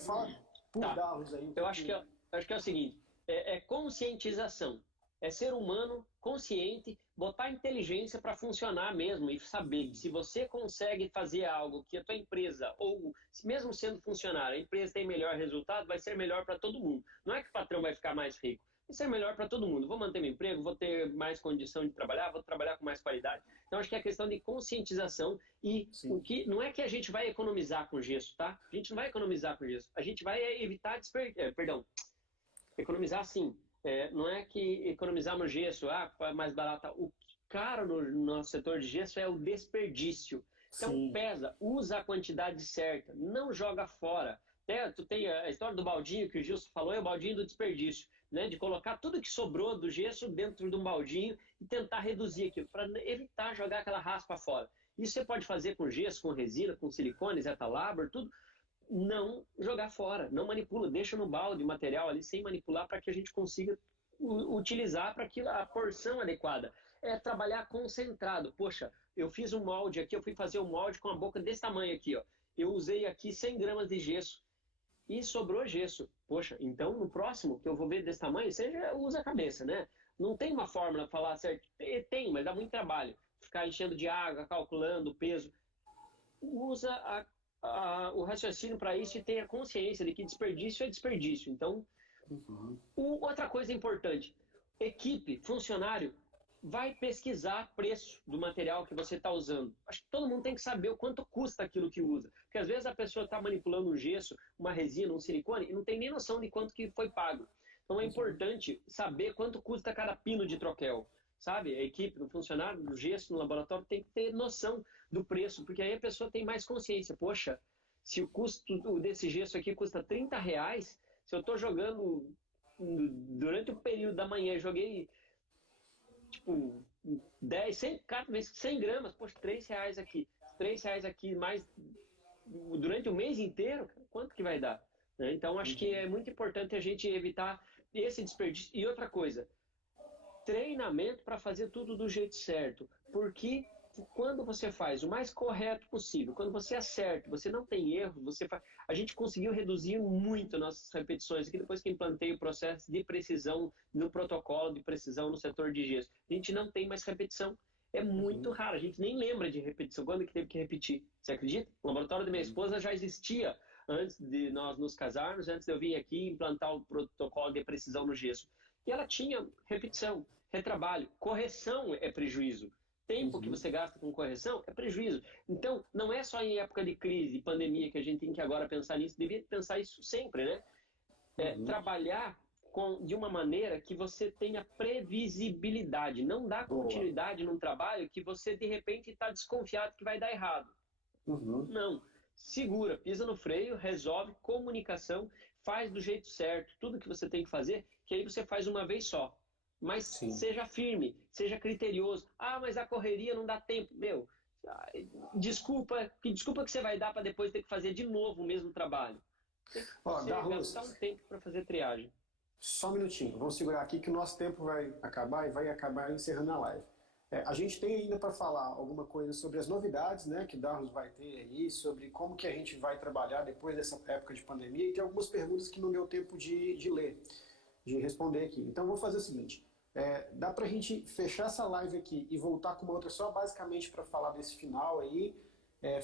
fala por Dallas aí. Eu acho que é o seguinte, é conscientização. É ser humano consciente, botar inteligência para funcionar mesmo e saber que se você consegue fazer algo que a tua empresa, ou mesmo sendo funcionário, a empresa tem melhor resultado, vai ser melhor para todo mundo. Não é que o patrão vai ficar mais rico, vai ser melhor para todo mundo. Vou manter meu emprego, vou ter mais condição de trabalhar, vou trabalhar com mais qualidade. Então acho que é questão de conscientização e o que não é que a gente vai economizar com gesso, tá? A gente não vai economizar com gesso. A gente vai evitar economizar sim. Não é que economizar no gesso, é mais barata. O caro no nosso setor de gesso é o desperdício. Então pesa, usa a quantidade certa, não joga fora. Tu tem a história do baldinho que o Gilson falou, é o baldinho do desperdício, né? De colocar tudo que sobrou do gesso dentro de um baldinho e tentar reduzir aquilo, para evitar jogar aquela raspa fora. Isso você pode fazer com gesso, com resina, com silicone, Zetalabor, tudo. Não jogar fora, não manipula, deixa no balde o material ali sem manipular para que a gente consiga utilizar para aquilo a porção adequada. É trabalhar concentrado. Poxa, eu fiz um molde aqui, eu fui fazer um molde com a boca desse tamanho aqui, ó. Eu usei aqui 100 gramas de gesso e sobrou gesso. Poxa, então no próximo que eu vou ver desse tamanho, você já usa a cabeça, né? Não tem uma fórmula para falar certo. Tem, mas dá muito trabalho. Ficar enchendo de água, calculando o peso. Usa o raciocínio para isso e tenha consciência de que desperdício é desperdício. Então, outra coisa importante, equipe, funcionário, vai pesquisar preço do material que você está usando. Acho que todo mundo tem que saber o quanto custa aquilo que usa. Porque às vezes a pessoa está manipulando um gesso, uma resina, um silicone e não tem nem noção de quanto que foi pago. Então é importante saber quanto custa cada pino de troquel. Sabe? A equipe, o funcionário, do gesso no laboratório tem que ter noção do preço, porque aí a pessoa tem mais consciência. Poxa, se o custo desse gesso aqui custa R$30, se eu estou jogando durante o período da manhã, joguei tipo 10, 100 gramas, poxa, R$3 aqui. R$3 aqui, mais durante o mês inteiro, quanto que vai dar? Então, acho que é muito importante a gente evitar esse desperdício. E outra coisa, treinamento para fazer tudo do jeito certo. Porque quando você faz o mais correto possível, quando você acerta, você não tem erro, a gente conseguiu reduzir muito nossas repetições aqui depois que implantei o processo de precisão no protocolo de precisão no setor de gesso. A gente não tem mais repetição. É muito raro, a gente nem lembra de repetição. Quando que teve que repetir? Você acredita? O laboratório da minha esposa já existia antes de nós nos casarmos, antes de eu vir aqui implantar o protocolo de precisão no gesso. E ela tinha repetição, retrabalho, correção é prejuízo. Tempo que você gasta com correção é prejuízo. Então, não é só em época de crise, pandemia, que a gente tem que agora pensar nisso, devia pensar isso sempre, né? Trabalhar de uma maneira que você tenha previsibilidade. Não dá Boa. continuidade num trabalho que você, de repente, está desconfiado que vai dar errado. Uhum. Não. Segura, pisa no freio, resolve, comunicação, faz do jeito certo, tudo que você tem que fazer, que aí você faz uma vez só. Mas Sim. seja firme, seja criterioso. Ah, mas a correria não dá tempo. Meu, desculpa que você vai dar para depois ter que fazer de novo o mesmo trabalho. Tem que Ó, gastar um tempo para fazer triagem. Só um minutinho, vamos segurar aqui que o nosso tempo vai acabar e vai acabar encerrando a live. A gente tem ainda para falar alguma coisa sobre as novidades, né, que o Darlos vai ter aí, sobre como que a gente vai trabalhar depois dessa época de pandemia, e tem algumas perguntas que não deu tempo de ler, de responder aqui. Então, vou fazer o seguinte, dá para a gente fechar essa live aqui e voltar com uma outra só basicamente para falar desse final aí,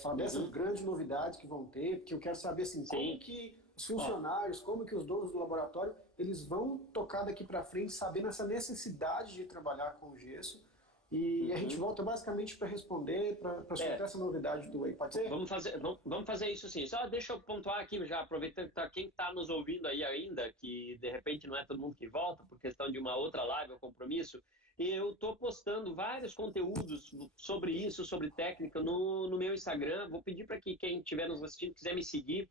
falar dessas grandes novidades que vão ter, porque eu quero saber assim, como que os funcionários, como que os donos do laboratório, eles vão tocar daqui para frente sabendo essa necessidade de trabalhar com o gesso. E a gente volta basicamente para responder, para soltar essa novidade do Whey. Pode ser? Vamos fazer isso sim. Só deixa eu pontuar aqui, já aproveitando que quem está nos ouvindo aí ainda, que de repente não é todo mundo que volta, por questão de uma outra live ou compromisso, eu estou postando vários conteúdos sobre isso, sobre técnica, no meu Instagram. Vou pedir para que quem estiver nos assistindo quiser me seguir.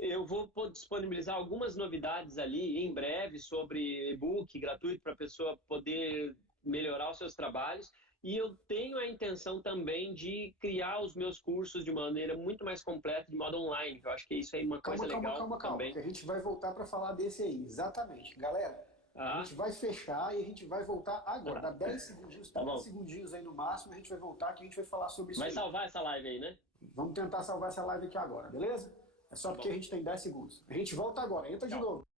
Eu vou disponibilizar algumas novidades ali em breve sobre e-book gratuito para a pessoa poder melhorar os seus trabalhos. E eu tenho a intenção também de criar os meus cursos de maneira muito mais completa, de modo online. Eu acho que isso é uma coisa legal calma, também. Que a gente vai voltar para falar desse aí. Exatamente. Galera, a gente vai fechar e a gente vai voltar agora. Dá 10 segundinhos, 30 segundinhos aí no máximo, a gente vai voltar que a gente vai falar sobre isso aí. Vai aí. salvar essa live aí, né? Vamos tentar salvar essa live aqui agora, beleza? É só porque a gente tem 10 segundos. A gente volta agora. Entra de novo.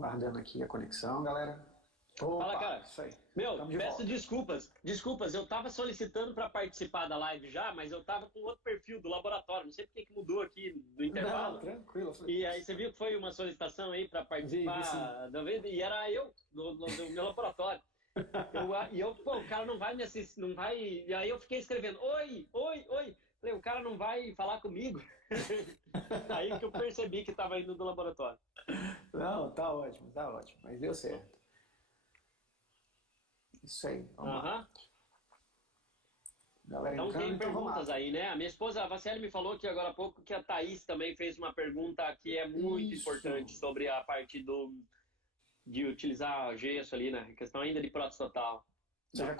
Guardando aqui a conexão, galera. Opa, Fala, cara. isso aí. Meu, Tamo de peço volta. desculpas. Desculpas, eu tava solicitando para participar da live já, mas eu tava com outro perfil do laboratório. Não sei porque que mudou aqui do intervalo. Não, tranquilo. E aí você viu que foi uma solicitação aí para participar da vez, e era eu do meu laboratório. Pô, o cara não vai me assistir, não vai. E aí eu fiquei escrevendo, oi, oi, oi. Falei, o cara não vai falar comigo. Aí que eu percebi que estava indo do laboratório. Não, tá ótimo, mas deu certo. Isso aí, vamos lá. Galera Então entrando, tem então vamos perguntas lá. aí, né? A minha esposa, a Vasseli, me falou que agora há pouco que a Thaís também fez uma pergunta que é muito Isso. importante sobre a parte de utilizar gesso ali, né? Questão ainda de prótese total. Você já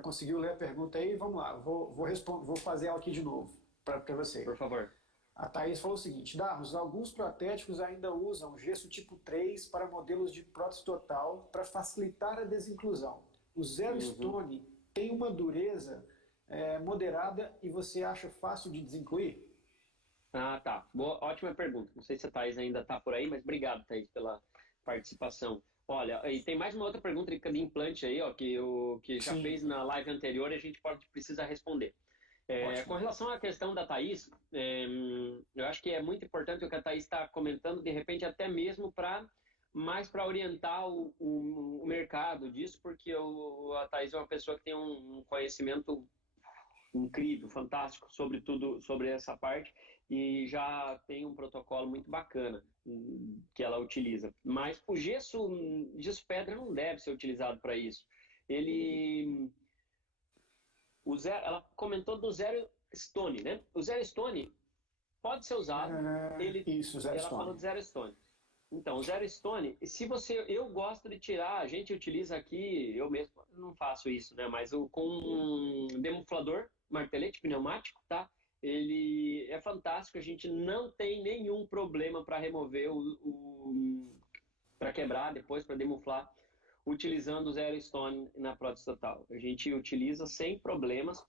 conseguiu ler a pergunta aí? Vamos lá, vou fazer ela aqui de novo para você. Por favor. A Thaís falou o seguinte: Darros, alguns protéticos ainda usam gesso tipo 3 para modelos de prótese total para facilitar a desinclusão. O Zero Stone tem uma dureza moderada e você acha fácil de desincluir? Ah, tá. Boa, ótima pergunta. Não sei se a Thaís ainda está por aí, mas obrigado, Thaís, pela participação. Olha, e tem mais uma outra pergunta de implante aí, ó, que já fez na live anterior e a gente precisa responder. Com relação à questão da Thaís, eu acho que é muito importante o que a Thaís está comentando, de repente até mesmo mais para orientar o mercado disso, porque a Thaís é uma pessoa que tem um conhecimento incrível, fantástico sobre tudo, sobre essa parte, e já tem um protocolo muito bacana que ela utiliza. Mas o gesso pedra não deve ser utilizado para isso. Ela comentou do Zero Stone, né? O Zero Stone pode ser usado. Isso, Zero Ela Stone. falou do Zero Stone. Então, o Zero Stone, eu gosto de tirar, a gente utiliza aqui, eu mesmo não faço isso, né? Mas com um demuflador, martelete pneumático, tá? Ele é fantástico, a gente não tem nenhum problema para remover para quebrar depois, para demuflar, utilizando o Zero Stone na prótese total. A gente utiliza sem problemas.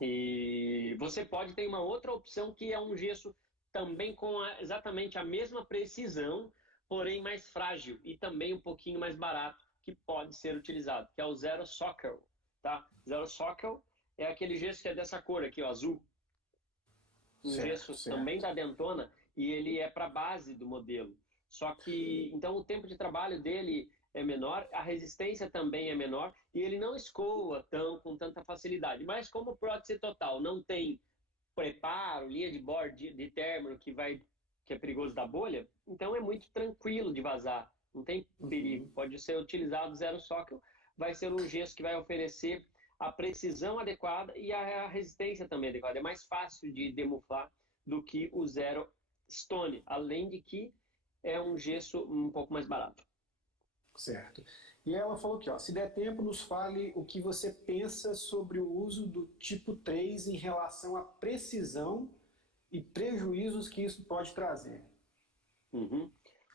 E você pode ter uma outra opção que é um gesso também com exatamente a mesma precisão, porém mais frágil e também um pouquinho mais barato, que pode ser utilizado, que é o Zero Sockle, tá? Zero Sockle é aquele gesso que é dessa cor aqui, ó, azul. Um gesso também da Dentona, e ele é para a base do modelo. Só que, então, o tempo de trabalho dele é menor, a resistência também é menor, e ele não escoa com tanta facilidade. Mas como prótese total não tem preparo, linha de borde de término que é perigoso da bolha, então é muito tranquilo de vazar, não tem perigo. Pode ser utilizado Zero Sockle, vai ser um gesso que vai oferecer a precisão adequada e a resistência também adequada. É mais fácil de demuflar do que o Zero Stone, além de que é um gesso um pouco mais barato. Certo. E ela falou aqui, ó, se der tempo, nos fale o que você pensa sobre o uso do tipo 3 em relação à precisão e prejuízos que isso pode trazer.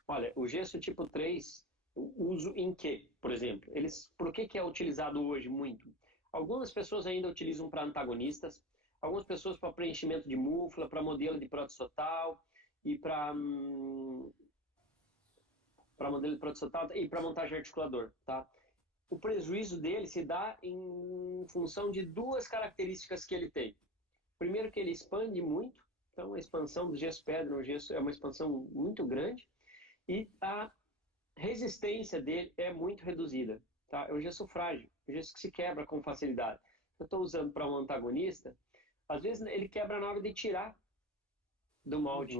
Olha, o gesso tipo 3, o uso em quê, por exemplo? Por que é utilizado hoje muito? Algumas pessoas ainda utilizam para antagonistas, algumas pessoas para preenchimento de múfula, para modelo de prótese total e para modelo de prótese total e para montagem de articulador, tá? O prejuízo dele se dá em função de duas características que ele tem. Primeiro, que ele expande muito, então a expansão do gesso pedra no gesso é uma expansão muito grande, e a resistência dele é muito reduzida, tá? É um gesso frágil, um gesso que se quebra com facilidade. Eu estou usando para um antagonista, às vezes ele quebra na hora de tirar do molde.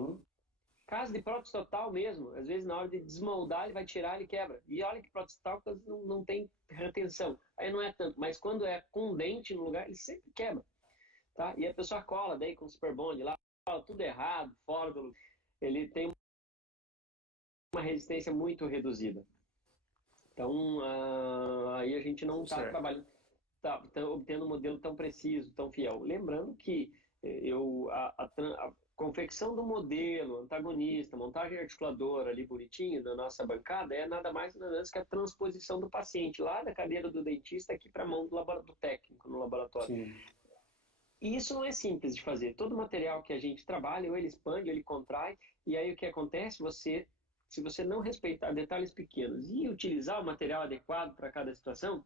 Caso de prótese total mesmo, às vezes na hora de desmoldar ele vai tirar, ele quebra. E olha que prótese total não tem retenção, aí não é tanto, mas quando é com dente no lugar, ele sempre quebra, tá? E a pessoa cola daí com o super bond lá, cola tudo errado, fora do lugar. Ele tem uma resistência muito reduzida. Então, aí a gente não está trabalhando, tá obtendo um modelo tão preciso, tão fiel. Lembrando que a confecção do modelo, antagonista, montagem articuladora ali bonitinho da nossa bancada é nada mais nada menos que a transposição do paciente lá da cadeira do dentista aqui para a mão do técnico no laboratório. Sim. E isso não é simples de fazer. Todo material que a gente trabalha, ou ele expande, ou ele contrai, e aí o que acontece? Você se você não respeitar detalhes pequenos e utilizar o material adequado para cada situação,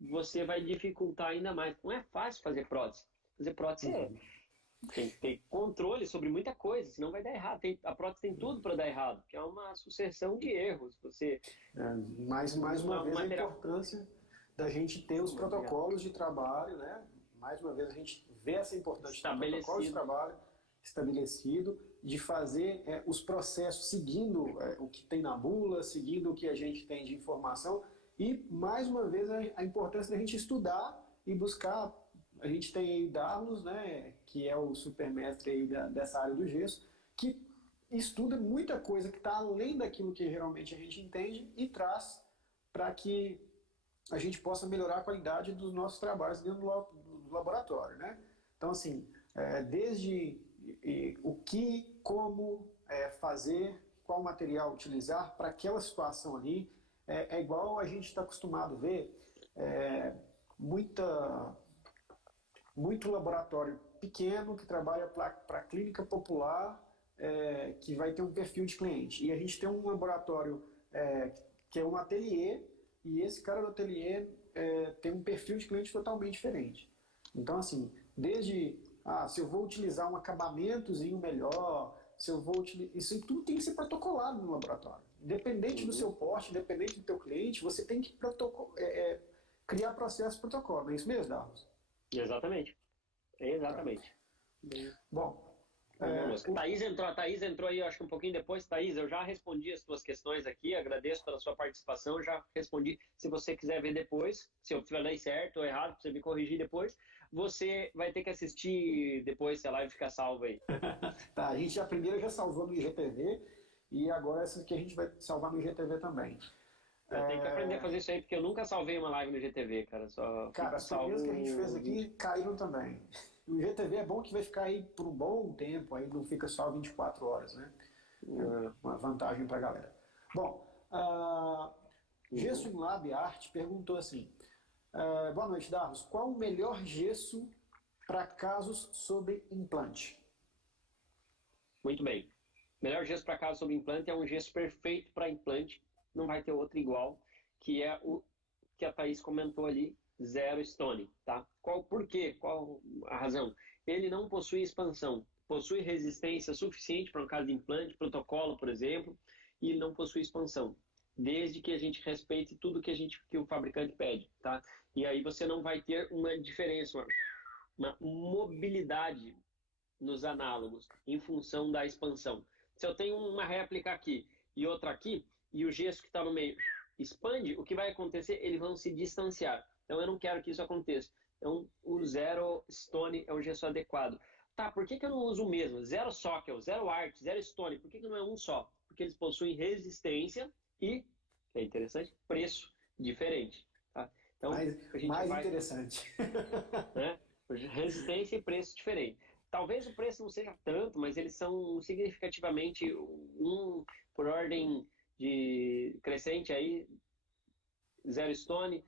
você vai dificultar ainda mais. Não é fácil fazer prótese. Fazer prótese tem que ter controle sobre muita coisa, senão vai dar errado. A prótese tem tudo para dar errado, que é uma sucessão de erros. Você mais uma vez a importância da gente ter os protocolos de trabalho, né? Mais uma vez a gente vê essa importância do protocolo de trabalho estabelecido, de fazer os processos seguindo o que tem na bula, seguindo o que a gente tem de informação e, mais uma vez, a importância da gente estudar e buscar. A gente tem aí Darlos, né, que é o supermestre aí dessa área do gesso, que estuda muita coisa que está além daquilo que geralmente a gente entende e traz para que a gente possa melhorar a qualidade dos nossos trabalhos dentro do laboratório, né? Então, assim, desde o que, como fazer, qual material utilizar para aquela situação ali, é igual a gente está acostumado a ver muito laboratório pequeno que trabalha para clínica popular, que vai ter um perfil de cliente. E a gente tem um laboratório que é um ateliê, e esse cara do ateliê tem um perfil de cliente totalmente diferente. Então, assim, desde se eu vou utilizar um acabamentozinho melhor, se eu vou utilizar... Isso tudo tem que ser protocolado no laboratório. Independente do seu porte, independente do teu cliente, você tem que criar processo protocolo. Não é isso mesmo, Darlos? Exatamente. Exatamente. Bom, a Thaís entrou aí, acho que um pouquinho depois. Thaís, eu já respondi as tuas questões aqui, agradeço pela sua participação, já respondi. Se você quiser ver depois, se eu falei certo ou errado, para você me corrigir depois, você vai ter que assistir depois, se a live ficar salva aí. Tá, a gente primeiro já salvou no IGTV, e agora essa aqui a gente vai salvar no IGTV também. Eu tenho que aprender a fazer isso aí, porque eu nunca salvei uma live no IGTV, cara. Cara, as primeiras que a gente fez aqui caíram também. O IGTV é bom que vai ficar aí por um bom tempo, aí não fica só 24 horas, né? Uma vantagem pra galera. Bom, Gesso em Lab Art perguntou assim, boa noite, Darlos, qual o melhor gesso para casos sobre implante? Muito bem. Melhor gesso para casos sobre implante é um gesso perfeito para implante, não vai ter outro igual, que é o que a Thaís comentou ali, Zero Stone, tá? Por quê? Qual a razão? Ele não possui expansão, possui resistência suficiente para um caso de implante, protocolo, por exemplo, e não possui expansão, desde que a gente respeite tudo que o fabricante pede, tá? E aí você não vai ter uma diferença, uma mobilidade nos análogos, em função da expansão. Se eu tenho uma réplica aqui e outra aqui, e o gesso que está no meio expande, o que vai acontecer? Eles vão se distanciar. Então eu não quero que isso aconteça. Então o Zero Stone é o gesso adequado. Tá, por que eu não uso o mesmo? Zero Sockel, Zero Art, Zero Stone, por que não é um só? Porque eles possuem resistência e, que é interessante, preço diferente. Tá? Então, mais interessante. Né? Resistência e preço diferente. Talvez o preço não seja tanto, mas eles são significativamente por ordem de crescente aí, Zero Stone,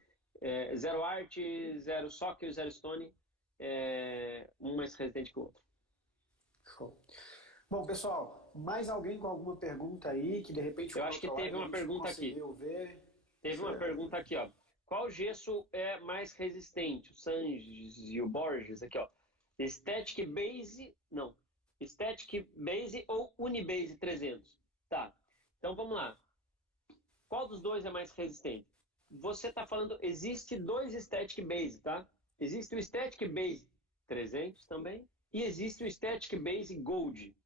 Zero Art, Zero Sockel, Zero Stone, um mais resistente que o outro. Show. Bom, pessoal, mais alguém com alguma pergunta aí, que de repente... Eu acho que teve uma pergunta aqui. Teve uma pergunta aqui, ó. Qual gesso é mais resistente? O Sanji e o Borges, aqui, ó. Static Base ou Unibase 300? Tá, então vamos lá. Qual dos dois é mais resistente? Você está falando, existe dois Static Base, tá? Existe o Static Base 300 também e existe o Static Base Gold,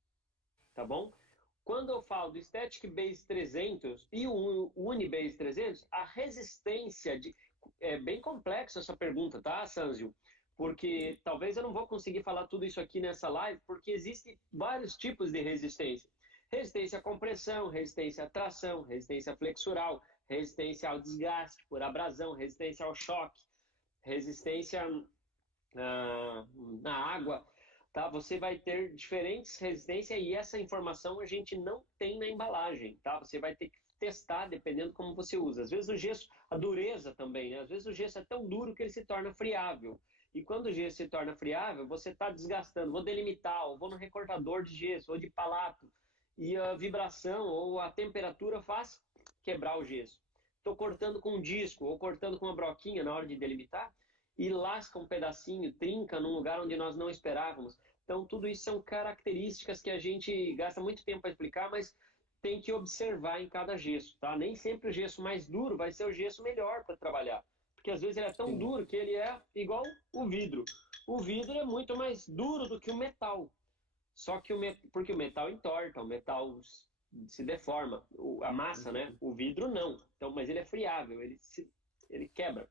tá bom? Quando eu falo do Static Base 300 e o Unibase 300, a resistência é bem complexa essa pergunta, tá, Sanzio? Porque talvez eu não vou conseguir falar tudo isso aqui nessa live, porque existem vários tipos de resistência. Resistência à compressão, resistência à tração, resistência flexural, resistência ao desgaste por abrasão, resistência ao choque, resistência na água. Tá? Você vai ter diferentes resistências e essa informação a gente não tem na embalagem. Tá? Você vai ter que testar dependendo como você usa. Às vezes o gesso, a dureza também, né? Às vezes o gesso é tão duro que ele se torna friável. E quando o gesso se torna friável, você está desgastando. Vou delimitar, ou vou no recortador de gesso, ou de palato. e a vibração ou a temperatura faz quebrar o gesso. Estou cortando com um disco ou cortando com uma broquinha na hora de delimitar e lasca um pedacinho, trinca num lugar onde nós não esperávamos. Então, tudo isso são características que a gente gasta muito tempo para explicar, mas tem que observar em cada gesso, tá? Nem sempre o gesso mais duro vai ser o gesso melhor para trabalhar, porque às vezes ele é tão duro que ele é igual o vidro. O vidro é muito mais duro do que o metal. Só que porque o metal entorta, o metal se deforma, a massa, né? O vidro não. Então, mas ele é friável, ele quebra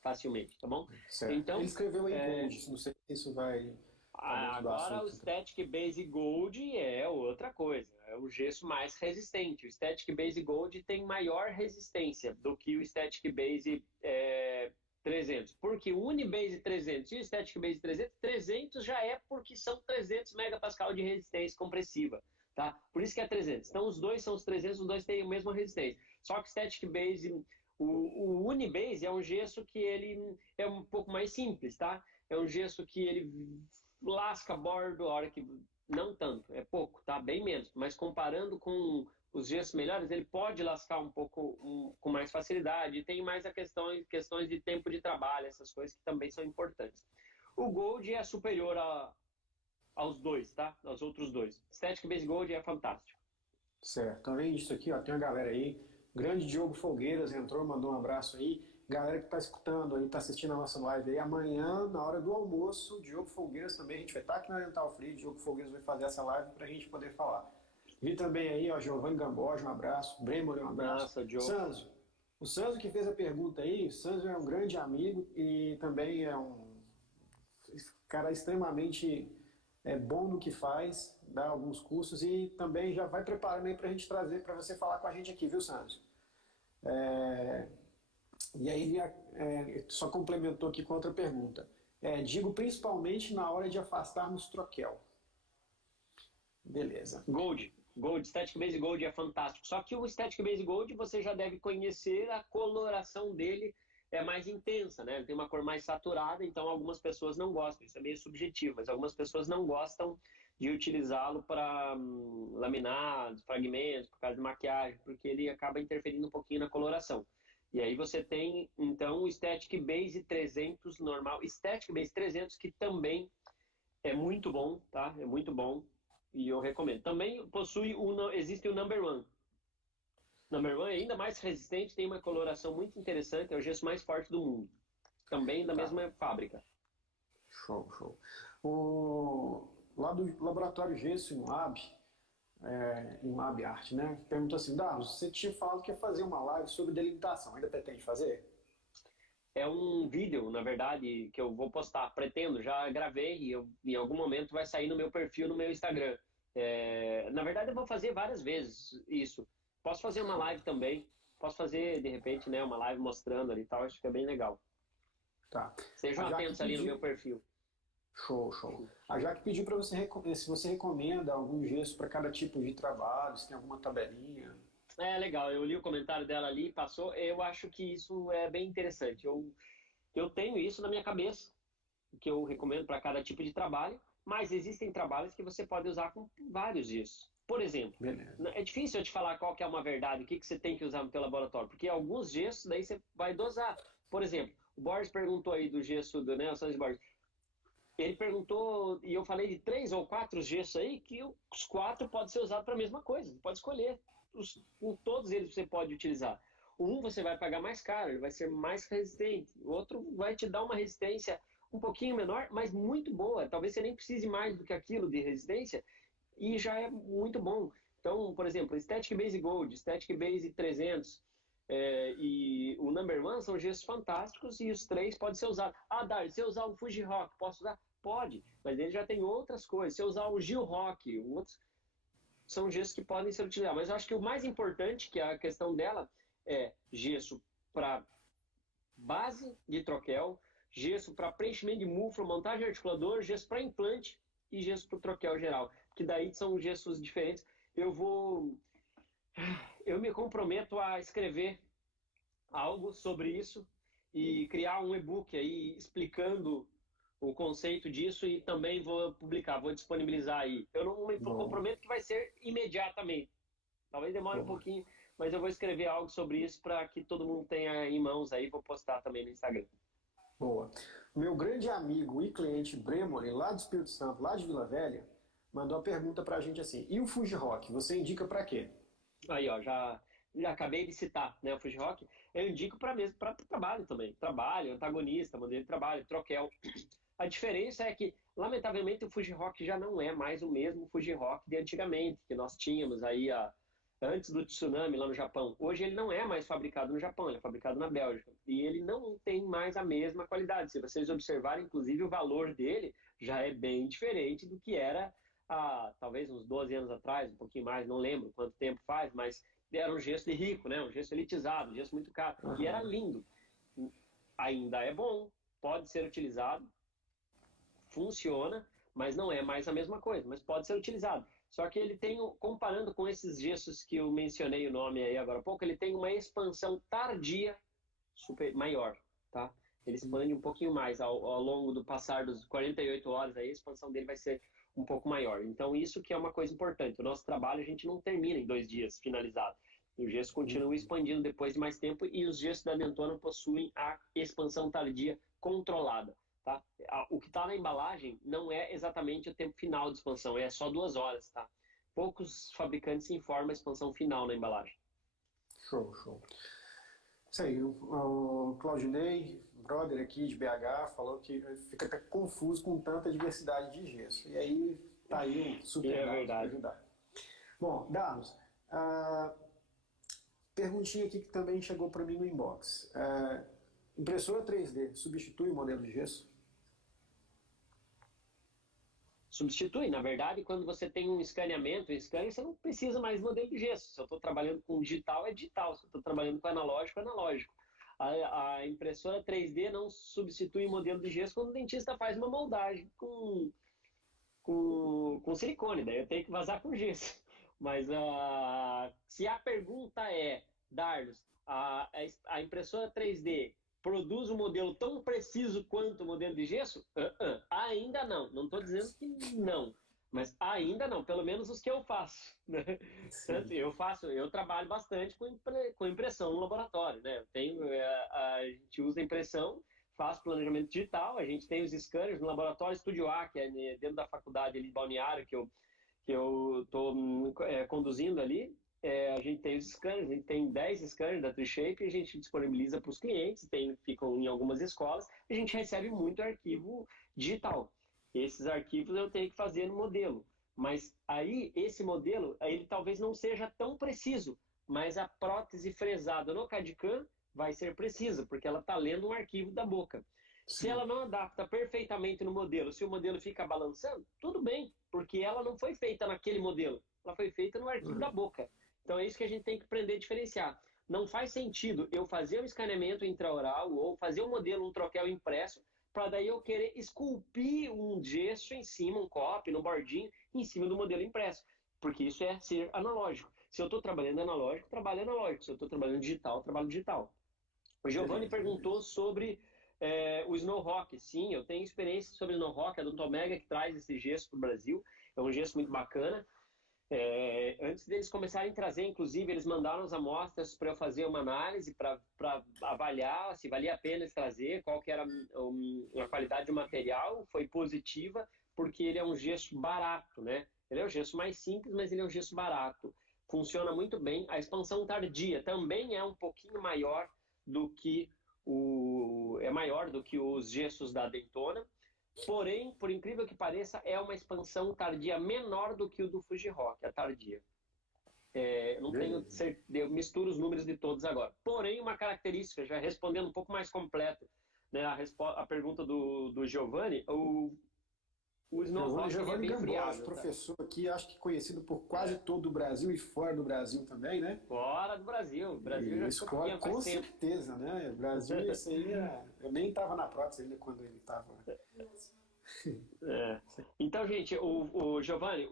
facilmente, tá bom? Certo. Então, ele escreveu em Gold, não sei se isso vai... Agora o Static Base Gold é outra coisa, é o gesso mais resistente. O Static Base Gold tem maior resistência do que o Static Base 300. Porque o Unibase 300 e o Static Base 300 já é porque são 300 megapascal de resistência compressiva. Tá? Por isso que é 300. Então os dois são os 300, os dois têm a mesma resistência. Só que o Static Base, o Unibase é um gesso que ele é um pouco mais simples, tá? É um gesso que ele lasca bordo, a hora que não tanto, é pouco, tá? Bem menos. Mas comparando com os gessos melhores, ele pode lascar um pouco com mais facilidade. E tem mais questões de tempo de trabalho, essas coisas que também são importantes. O Gold é superior aos dois, tá? Aos outros dois. Static Base Gold é fantástico. Certo. Além disso aqui, ó, tem uma galera aí. Grande Diogo Folgueiras entrou, mandou um abraço aí. Galera que está escutando aí, está assistindo a nossa live aí, amanhã, na hora do almoço, Diogo Folgueiras também, a gente vai estar aqui na Oriental Free, Diogo Folgueiras vai fazer essa live para a gente poder falar. Vi também aí, ó, Giovanni Gamboja, um abraço, Bremoli, um abraço. Nossa, Diogo. Sanzo, o Sanzo que fez a pergunta aí, o Sanzo é um grande amigo e também é um cara extremamente bom no que faz, dá alguns cursos e também já vai preparando aí para a gente trazer, para você falar com a gente aqui, viu, Sanzo? E aí só complementou aqui com outra pergunta. Digo principalmente na hora de afastarmos troquel. Beleza. Gold, Static Base Gold é fantástico. Só que o Static Base Gold você já deve conhecer, a coloração dele é mais intensa, né? Ele tem uma cor mais saturada, então algumas pessoas não gostam. Isso é meio subjetivo, mas algumas pessoas não gostam de utilizá-lo para laminar fragmentos, por causa de maquiagem, porque ele acaba interferindo um pouquinho na coloração. E aí você tem, então, o Static Base 300 normal. Static Base 300, que também é muito bom, tá? É muito bom e eu recomendo. Também existe o Number One. Number One é ainda mais resistente, tem uma coloração muito interessante, é o gesso mais forte do mundo. Também da mesma fábrica. Show, show. Lá do Laboratório Gesso em Lab Art, né? Perguntou assim, Darlos, você tinha falado que ia fazer uma live sobre delimitação, ainda pretende fazer? É um vídeo, na verdade, que eu vou postar, pretendo, já gravei e em algum momento vai sair no meu perfil, no meu Instagram. Na verdade, eu vou fazer várias vezes isso. Posso fazer uma live também, posso fazer, de repente, né, uma live mostrando ali e tal, acho que é bem legal. Tá. Sejam atentos ali no meu perfil. Show, show. A Jaque pediu para você se você recomenda algum gesso para cada tipo de trabalho, se tem alguma tabelinha. Legal, eu li o comentário dela ali, passou, eu acho que isso é bem interessante. Eu tenho isso na minha cabeça, que eu recomendo para cada tipo de trabalho, mas existem trabalhos que você pode usar com vários gessos. Por exemplo, é difícil eu te falar qual que é uma verdade, o que você tem que usar no teu laboratório, porque alguns gessos daí você vai dosar. Por exemplo, o Borges perguntou aí do gesso do Nelson Borges. Ele perguntou, e eu falei de 3 ou 4 gessos aí, que os 4 podem ser usados para a mesma coisa. Você pode escolher. Todos eles você pode utilizar. Um você vai pagar mais caro, ele vai ser mais resistente. O outro vai te dar uma resistência um pouquinho menor, mas muito boa. Talvez você nem precise mais do que aquilo de resistência e já é muito bom. Então, por exemplo, Static Base Gold, Static Base 300 e o Number One são gessos fantásticos e os 3 podem ser usados. Dar, se eu usar o Fuji Rock, posso usar? Pode, mas ele já tem outras coisas. Se eu usar o Gil Rock, outros são gessos que podem ser utilizados. Mas eu acho que o mais importante, que é a questão dela, é gesso para base de troquel, gesso para preenchimento de muflo, montagem de articulador, gesso para implante e gesso para o troquel geral. Que daí são gessos diferentes. Eu me comprometo a escrever algo sobre isso e criar um e-book aí explicando o conceito disso e também vou publicar, vou disponibilizar aí. Eu não me comprometo que vai ser imediatamente. Talvez demore um pouquinho, mas eu vou escrever algo sobre isso para que todo mundo tenha em mãos aí. Vou postar também no Instagram. Boa. Meu grande amigo e cliente Bremoli, lá do Espírito Santo, lá de Vila Velha, mandou uma pergunta pra gente assim: e o Fuji Rock, você indica para quê? Aí, ó, já acabei de citar, né, o Fuji Rock. Eu indico para trabalho também. Trabalho, antagonista, modelo de trabalho, troquel. A diferença é que, lamentavelmente, o Fuji Rock já não é mais o mesmo Fuji Rock de antigamente, que nós tínhamos aí antes do tsunami lá no Japão. Hoje ele não é mais fabricado no Japão, ele é fabricado na Bélgica. E ele não tem mais a mesma qualidade. Se vocês observarem, inclusive, o valor dele já é bem diferente do que era há talvez uns 12 anos atrás, um pouquinho mais, não lembro quanto tempo faz, mas era um gesso de rico, né? Um gesso elitizado, um gesso muito caro. E era lindo. Ainda é bom, pode ser utilizado, funciona, mas não é mais a mesma coisa, mas pode ser utilizado. Só que ele tem, comparando com esses gessos que eu mencionei o nome aí agora há pouco, ele tem uma expansão tardia maior, tá? Ele expande um pouquinho mais ao longo do passar dos 48 horas, aí a expansão dele vai ser um pouco maior. Então isso que é uma coisa importante. O nosso trabalho a gente não termina em 2 dias finalizado. O gesso continua expandindo depois de mais tempo e os gessos da Dentona possuem a expansão tardia controlada. Tá? O que está na embalagem não é exatamente o tempo final de expansão, é só 2 horas. Tá? Poucos fabricantes informam a expansão final na embalagem. Show, show. Isso aí, o Claudinei, brother aqui de BH, falou que fica até confuso com tanta diversidade de gesso. E aí tá aí um super para ajudar. Bom, Darlos, perguntinha aqui que também chegou para mim no inbox. Impressora 3D substitui o modelo de gesso? Substitui. Na verdade, quando você tem um escaneamento, você não precisa mais de modelo de gesso. Se eu estou trabalhando com digital, é digital. Se eu estou trabalhando com analógico, é analógico. A impressora 3D não substitui o modelo de gesso quando o dentista faz uma moldagem com silicone. Daí eu tenho que vazar com gesso. Mas se a pergunta é, Darlos, a impressora 3D produz um modelo tão preciso quanto o modelo de gesso? Ainda não. Não estou dizendo que não, mas ainda não. Pelo menos os que eu faço. Né? Eu trabalho bastante com impressão no laboratório. Né? A gente usa impressão, faz planejamento digital, a gente tem os scanners no laboratório Estúdio A, que é dentro da faculdade de Balneário, que eu estou conduzindo ali. A gente tem os scanners, a gente tem 10 scanners da TreeShape e a gente disponibiliza para os clientes, ficam em algumas escolas, e a gente recebe muito arquivo digital. Esses arquivos eu tenho que fazer no modelo, mas aí esse modelo, ele talvez não seja tão preciso, mas a prótese fresada no CAD/CAM vai ser precisa, porque ela está lendo um arquivo da boca. Sim. Se ela não adapta perfeitamente no modelo, se o modelo fica balançando, tudo bem, porque ela não foi feita naquele modelo, ela foi feita no arquivo da boca. Então é isso que a gente tem que aprender a diferenciar. Não faz sentido eu fazer um escaneamento intraoral ou fazer um modelo, um troquel impresso, para daí eu querer esculpir um gesso em cima, um copy, no bordinho, em cima do modelo impresso. Porque isso é ser analógico. Se eu estou trabalhando analógico, trabalho analógico. Se eu estou trabalhando digital, trabalho digital. O Giovanni perguntou sobre o Snow Rock. Sim, eu tenho experiência sobre o Snow Rock, a Odonto Omega que traz esse gesso para o Brasil. É um gesso muito bacana. Antes deles começarem a trazer, inclusive, eles mandaram as amostras para eu fazer uma análise para avaliar se valia a pena eles trazer, qual que era a qualidade do material. Foi positiva, porque ele é um gesso barato, né? Ele é um gesso mais simples, mas ele é um gesso barato. Funciona muito bem. A expansão tardia também é um pouquinho maior do que os gessos da Dentona. Porém, por incrível que pareça, é uma expansão tardia menor do que o do Fuji Rock, a tardia. Não tenho certeza, eu misturo os números de todos agora. Porém, uma característica, já respondendo um pouco mais completo, né, a pergunta do Giovanni, o Snow Rock é bem friável. Professor aqui, acho que conhecido por quase todo o Brasil e fora do Brasil também, né? Fora do Brasil. Isso, com certeza, né? O Brasil, esse aí, eu nem estava na prótese ainda quando ele estava... Então, gente, o Giovanni,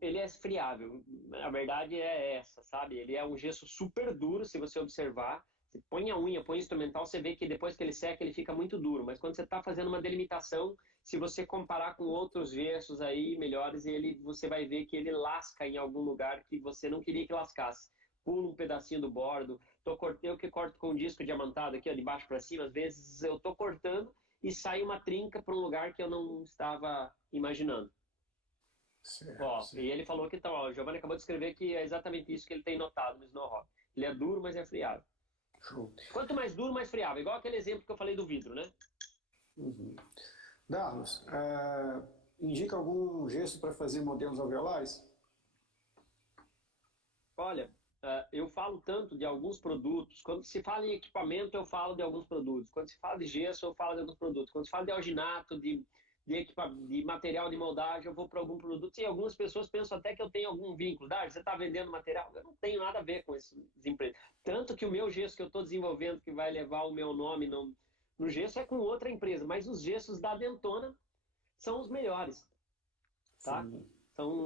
ele é friável. A verdade é essa, sabe? Ele é um gesso super duro, se você observar. Você põe a unha, põe o instrumental, você vê que depois que ele seca, ele fica muito duro. Mas quando você está fazendo uma delimitação, se você comparar com outros gessos aí melhores, você vai ver que ele lasca em algum lugar que você não queria que lascasse. Pula um pedacinho do bordo. Eu que corto com um disco diamantado aqui, ó, de baixo para cima, às vezes eu tô cortando e sai uma trinca para um lugar que eu não estava imaginando. Certo, Ó, certo. e ele falou que tá, ó, o Giovanni acabou de escrever que é exatamente isso que ele tem notado no Snow Rock. Ele é duro, mas é friável. Show. Quanto mais duro, mais friável. Igual aquele exemplo que eu falei do vidro, né? Uhum. Darlos, indica algum gesso para fazer modelos alveolares? Olha, eu falo tanto de alguns produtos. Quando se fala em equipamento, eu falo de alguns produtos. Quando se fala de gesso, eu falo de alguns produtos. Quando se fala de alginato, de material de moldagem, eu vou para algum produto. E algumas pessoas pensam até que eu tenho algum vínculo. Você está vendendo material? Eu não tenho nada a ver com essas empresas. Tanto que o meu gesso que eu estou desenvolvendo, que vai levar o meu nome no gesso, é com outra empresa. Mas os gessos da Dentona são os melhores, tá? Sim.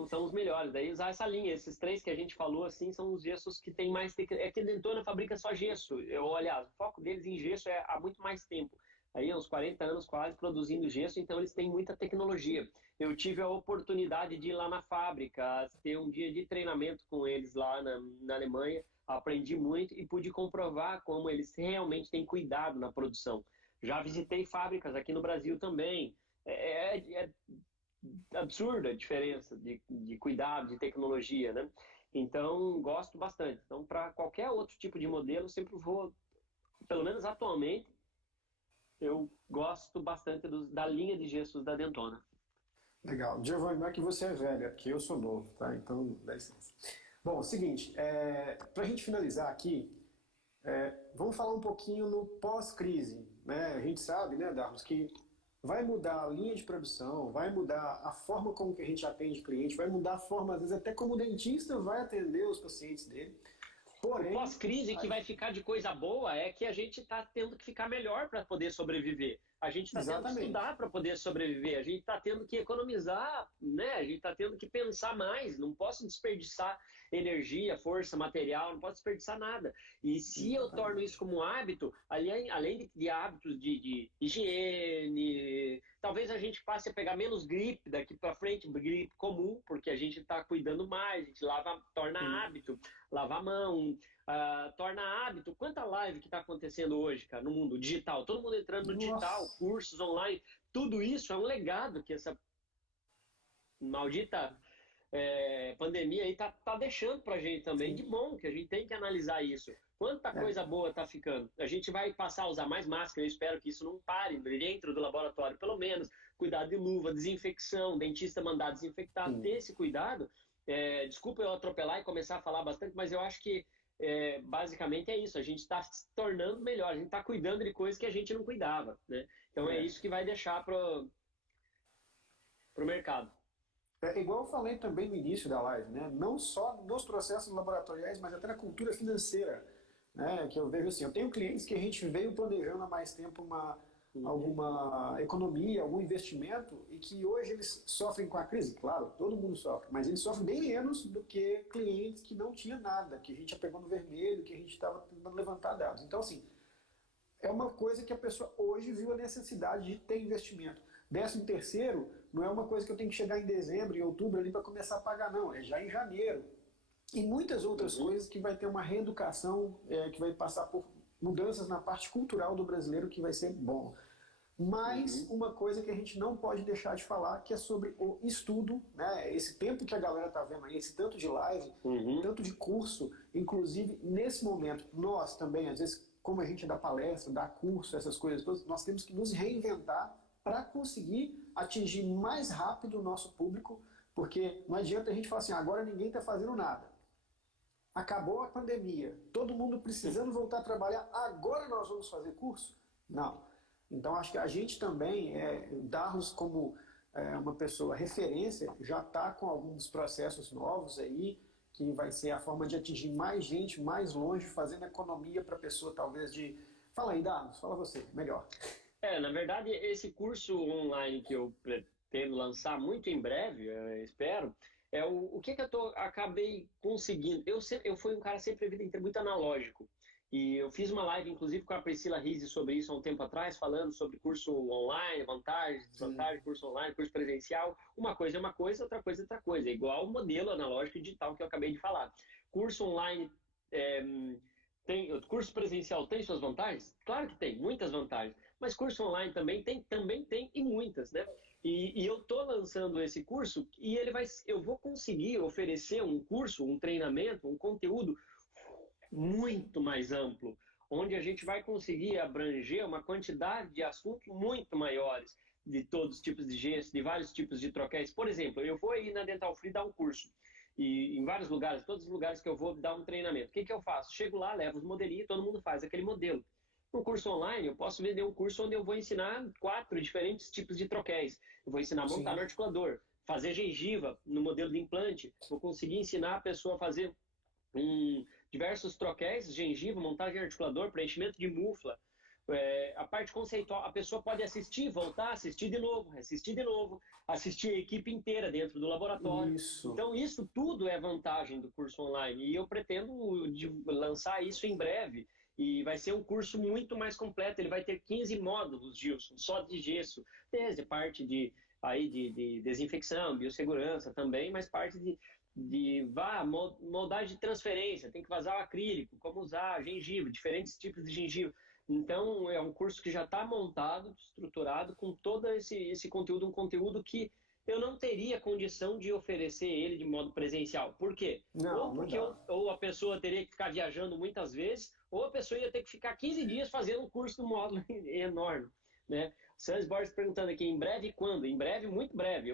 São os melhores. Daí usar essa linha, esses três que a gente falou, assim, são os gessos que tem mais... É que a Dentona fabrica só gesso. Aliás, o foco deles em gesso é há muito mais tempo. Aí, há uns 40 anos quase, produzindo gesso, então eles têm muita tecnologia. Eu tive a oportunidade de ir lá na fábrica, ter um dia de treinamento com eles lá na Alemanha, aprendi muito e pude comprovar como eles realmente têm cuidado na produção. Já visitei fábricas aqui no Brasil também. É absurda a diferença de cuidado, de tecnologia, né? Então, gosto bastante. Então, para qualquer outro tipo de modelo, sempre vou, pelo menos atualmente, eu gosto bastante da linha de gessos da Dentona. Legal. Giovanni, não é que você é velho, é que eu sou novo, tá? Então, dá licença. Bom, seguinte, para a gente finalizar aqui, vamos falar um pouquinho no pós-crise, né? A gente sabe, né, Darlos, que vai mudar a linha de produção, vai mudar a forma como que a gente atende cliente, vai mudar a forma, às vezes, até como o dentista vai atender os pacientes dele. Porém, o pós-crise que vai ficar de coisa boa é que a gente está tendo que ficar melhor para poder sobreviver. A gente está tendo que estudar para poder sobreviver. A gente está tendo que economizar, né? A gente está tendo que pensar mais. Não posso desperdiçar energia, força, material, não posso desperdiçar nada. E se eu torno isso como um hábito, além de hábitos de higiene, talvez a gente passe a pegar menos gripe daqui para frente, gripe comum, porque a gente está cuidando mais, a gente torna hábito, lavar a mão, torna hábito. Quanta live que está acontecendo hoje, cara, no mundo digital, todo mundo entrando no digital, cursos online, tudo isso é um legado que essa maldita pandemia aí tá deixando pra gente também de bom, que a gente tem que analisar isso. Quanta coisa boa tá ficando. A gente vai passar a usar mais máscara, eu espero que isso não pare dentro do laboratório, pelo menos. Cuidado de luva, desinfecção, dentista mandar desinfectar, ter esse cuidado. Desculpa eu atropelar e começar a falar bastante, mas eu acho que basicamente é isso. A gente está se tornando melhor, a gente está cuidando de coisas que a gente não cuidava, né? Então é isso que vai deixar pro mercado. Igual eu falei também no início da live, né? Não só nos processos laboratoriais, mas até na cultura financeira, né? Que eu vejo assim, eu tenho clientes que a gente veio planejando há mais tempo alguma economia, algum investimento, e que hoje eles sofrem com a crise. Claro, todo mundo sofre, mas eles sofrem bem menos do que clientes que não tinham nada, que a gente já pegou no vermelho, que a gente estava tentando levantar dados. Então, assim, é uma coisa que a pessoa hoje viu a necessidade de ter investimento. 13º não é uma coisa que eu tenho que chegar em dezembro, em outubro ali para começar a pagar, não. É já em janeiro. E muitas outras coisas que vai ter uma reeducação, que vai passar por mudanças na parte cultural do brasileiro, que vai ser bom. Mas uma coisa que a gente não pode deixar de falar, que é sobre o estudo, né? Esse tempo que a galera está vendo aí, esse tanto de live, tanto de curso, inclusive nesse momento, nós também, às vezes, como a gente dá palestra, dá curso, essas coisas todas, nós temos que nos reinventar para conseguir atingir mais rápido o nosso público, porque não adianta a gente falar assim, agora ninguém está fazendo nada. Acabou a pandemia, todo mundo precisando voltar a trabalhar, agora nós vamos fazer curso? Não. Então acho que a gente também, Darlos como uma pessoa referência, já está com alguns processos novos aí, que vai ser a forma de atingir mais gente, mais longe, fazendo economia para a pessoa talvez de... Fala aí, Darlos, fala você, melhor. Na verdade, esse curso online que eu pretendo lançar muito em breve, espero, o que eu acabei conseguindo. Eu fui um cara sempre a vida inteira muito analógico. E eu fiz uma live, inclusive, com a Priscila Rizzi sobre isso há um tempo atrás, falando sobre curso online, vantagens, desvantagens, curso online, curso presencial. Uma coisa é uma coisa, outra coisa é outra coisa. É igual o modelo analógico e digital que eu acabei de falar. Curso online, curso presencial tem suas vantagens? Claro que tem, muitas vantagens. Mas curso online também tem e muitas, né? E eu estou lançando esse curso e eu vou conseguir oferecer um curso, um treinamento, um conteúdo muito mais amplo, onde a gente vai conseguir abranger uma quantidade de assuntos muito maiores, de todos os tipos de gesso, de vários tipos de troquéis. Por exemplo, eu vou ir na Dental Free dar um curso, e em vários lugares, todos os lugares que eu vou dar um treinamento. O que eu faço? Chego lá, levo os modelinhos, todo mundo faz aquele modelo. No curso online, eu posso vender um curso onde eu vou ensinar 4 diferentes tipos de troquéis. Eu vou ensinar a montar no articulador, fazer gengiva no modelo de implante, vou conseguir ensinar a pessoa a fazer diversos troquéis, gengiva, montagem de articulador, preenchimento de mufla. A parte conceitual, a pessoa pode assistir, voltar, assistir de novo, assistir a equipe inteira dentro do laboratório. Isso. Então, isso tudo é vantagem do curso online. E eu pretendo lançar isso em breve. E vai ser um curso muito mais completo. Ele vai ter 15 módulos, Gilson, só de gesso. Desde parte de desinfecção, biossegurança também, mas parte moldagem de transferência, tem que vazar o acrílico, como usar gengiva, diferentes tipos de gengiva. Então, é um curso que já está montado, estruturado, com todo esse conteúdo, um conteúdo que eu não teria condição de oferecer ele de modo presencial. Por quê? Ou a pessoa teria que ficar viajando muitas vezes, ou a pessoa ia ter que ficar 15 dias fazendo um curso do módulo enorme, né? Sans Borges perguntando aqui, em breve quando? Em breve, muito breve.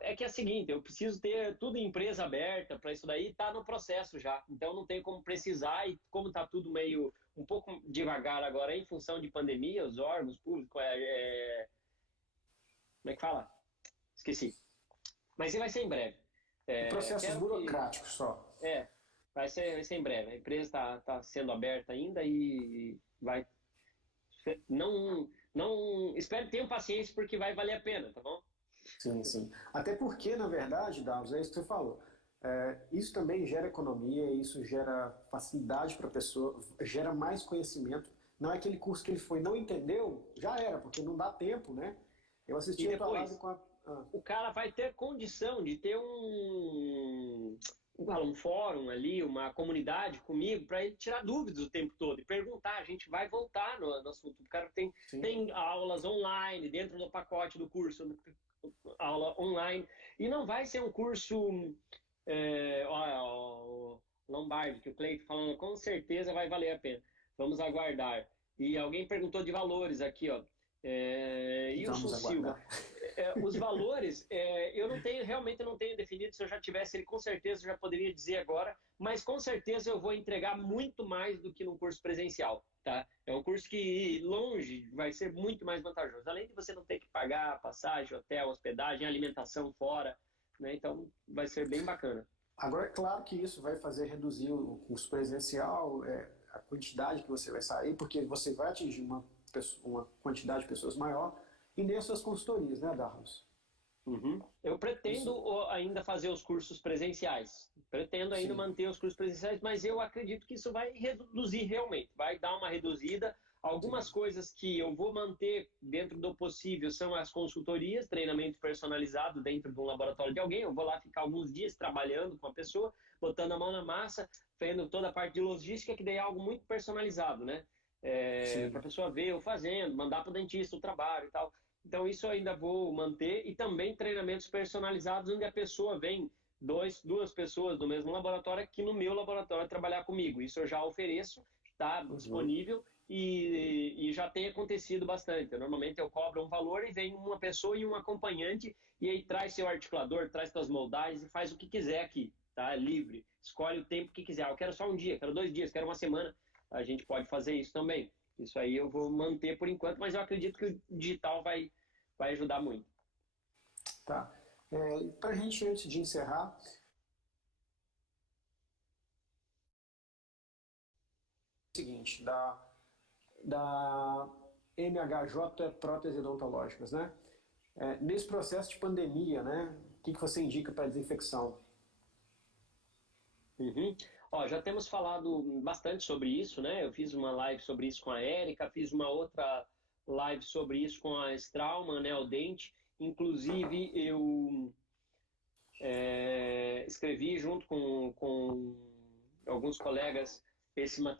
É que é o seguinte, eu preciso ter tudo em empresa aberta para isso daí, tá no processo já. Então não tem como precisar, e como tá tudo meio um pouco devagar agora em função de pandemia, os órgãos públicos, como é que fala? Esqueci. Mas vai ser em breve. Processos burocráticos só. Vai ser em breve. A empresa está sendo aberta ainda e vai... Não, espero que tenham paciência porque vai valer a pena, tá bom? Sim, sim. Até porque, na verdade, Davos, é isso que você falou. Isso também gera economia, isso gera facilidade para a pessoa, gera mais conhecimento. Não é aquele curso que ele foi, não entendeu, já era, porque não dá tempo, né? Eu assisti a tua live com a... O cara vai ter condição de ter um fórum ali, uma comunidade comigo, para ele tirar dúvidas o tempo todo e perguntar. A gente vai voltar no assunto. O cara tem aulas online dentro do pacote do curso, aula online. E não vai ser um curso... o Lombardi, que o Cleiton falando, com certeza vai valer a pena. Vamos aguardar. E alguém perguntou de valores aqui, ó. Wilson Silva. Os valores, realmente não tenho definido. Se eu já tivesse ele, com certeza eu já poderia dizer agora, mas com certeza eu vou entregar muito mais do que num curso presencial, tá? É um curso que longe vai ser muito mais vantajoso. Além de você não ter que pagar passagem, hotel, hospedagem, alimentação fora, né? Então vai ser bem bacana. Agora, é claro que isso vai fazer reduzir o curso presencial, a quantidade que você vai sair, porque você vai atingir uma quantidade de pessoas maior, e nem as suas consultorias, né, Darlos? Uhum. Eu pretendo ainda fazer os cursos presenciais. Pretendo ainda manter os cursos presenciais, mas eu acredito que isso vai reduzir realmente. Vai dar uma reduzida. Algumas coisas que eu vou manter dentro do possível são as consultorias, treinamento personalizado dentro de um laboratório de alguém. Eu vou lá ficar alguns dias trabalhando com a pessoa, botando a mão na massa, fazendo toda a parte de logística, que daí é algo muito personalizado, né? Para a pessoa ver eu fazendo, mandar para o dentista o trabalho e tal. Então isso eu ainda vou manter, e também treinamentos personalizados onde a pessoa vem, duas pessoas do mesmo laboratório aqui no meu laboratório trabalhar comigo. Isso eu já ofereço, está disponível e já tem acontecido bastante. Normalmente eu cobro um valor e vem uma pessoa e um acompanhante e aí traz seu articulador, traz suas moldagens e faz o que quiser aqui, tá? Livre, escolhe o tempo que quiser. Eu quero só um dia, quero 2 dias, quero uma semana. A gente pode fazer isso também. Isso aí eu vou manter por enquanto, mas eu acredito que o digital vai ajudar muito. Tá. Para a gente, antes de encerrar, o seguinte, da MHJ Próteses Odontológicas, né? Nesse processo de pandemia, né? O que você indica para desinfecção? Ó, já temos falado bastante sobre isso, né? Eu fiz uma live sobre isso com a Érica, fiz uma outra live sobre isso com a Straumann, né, o dente. Inclusive, eu escrevi junto com alguns colegas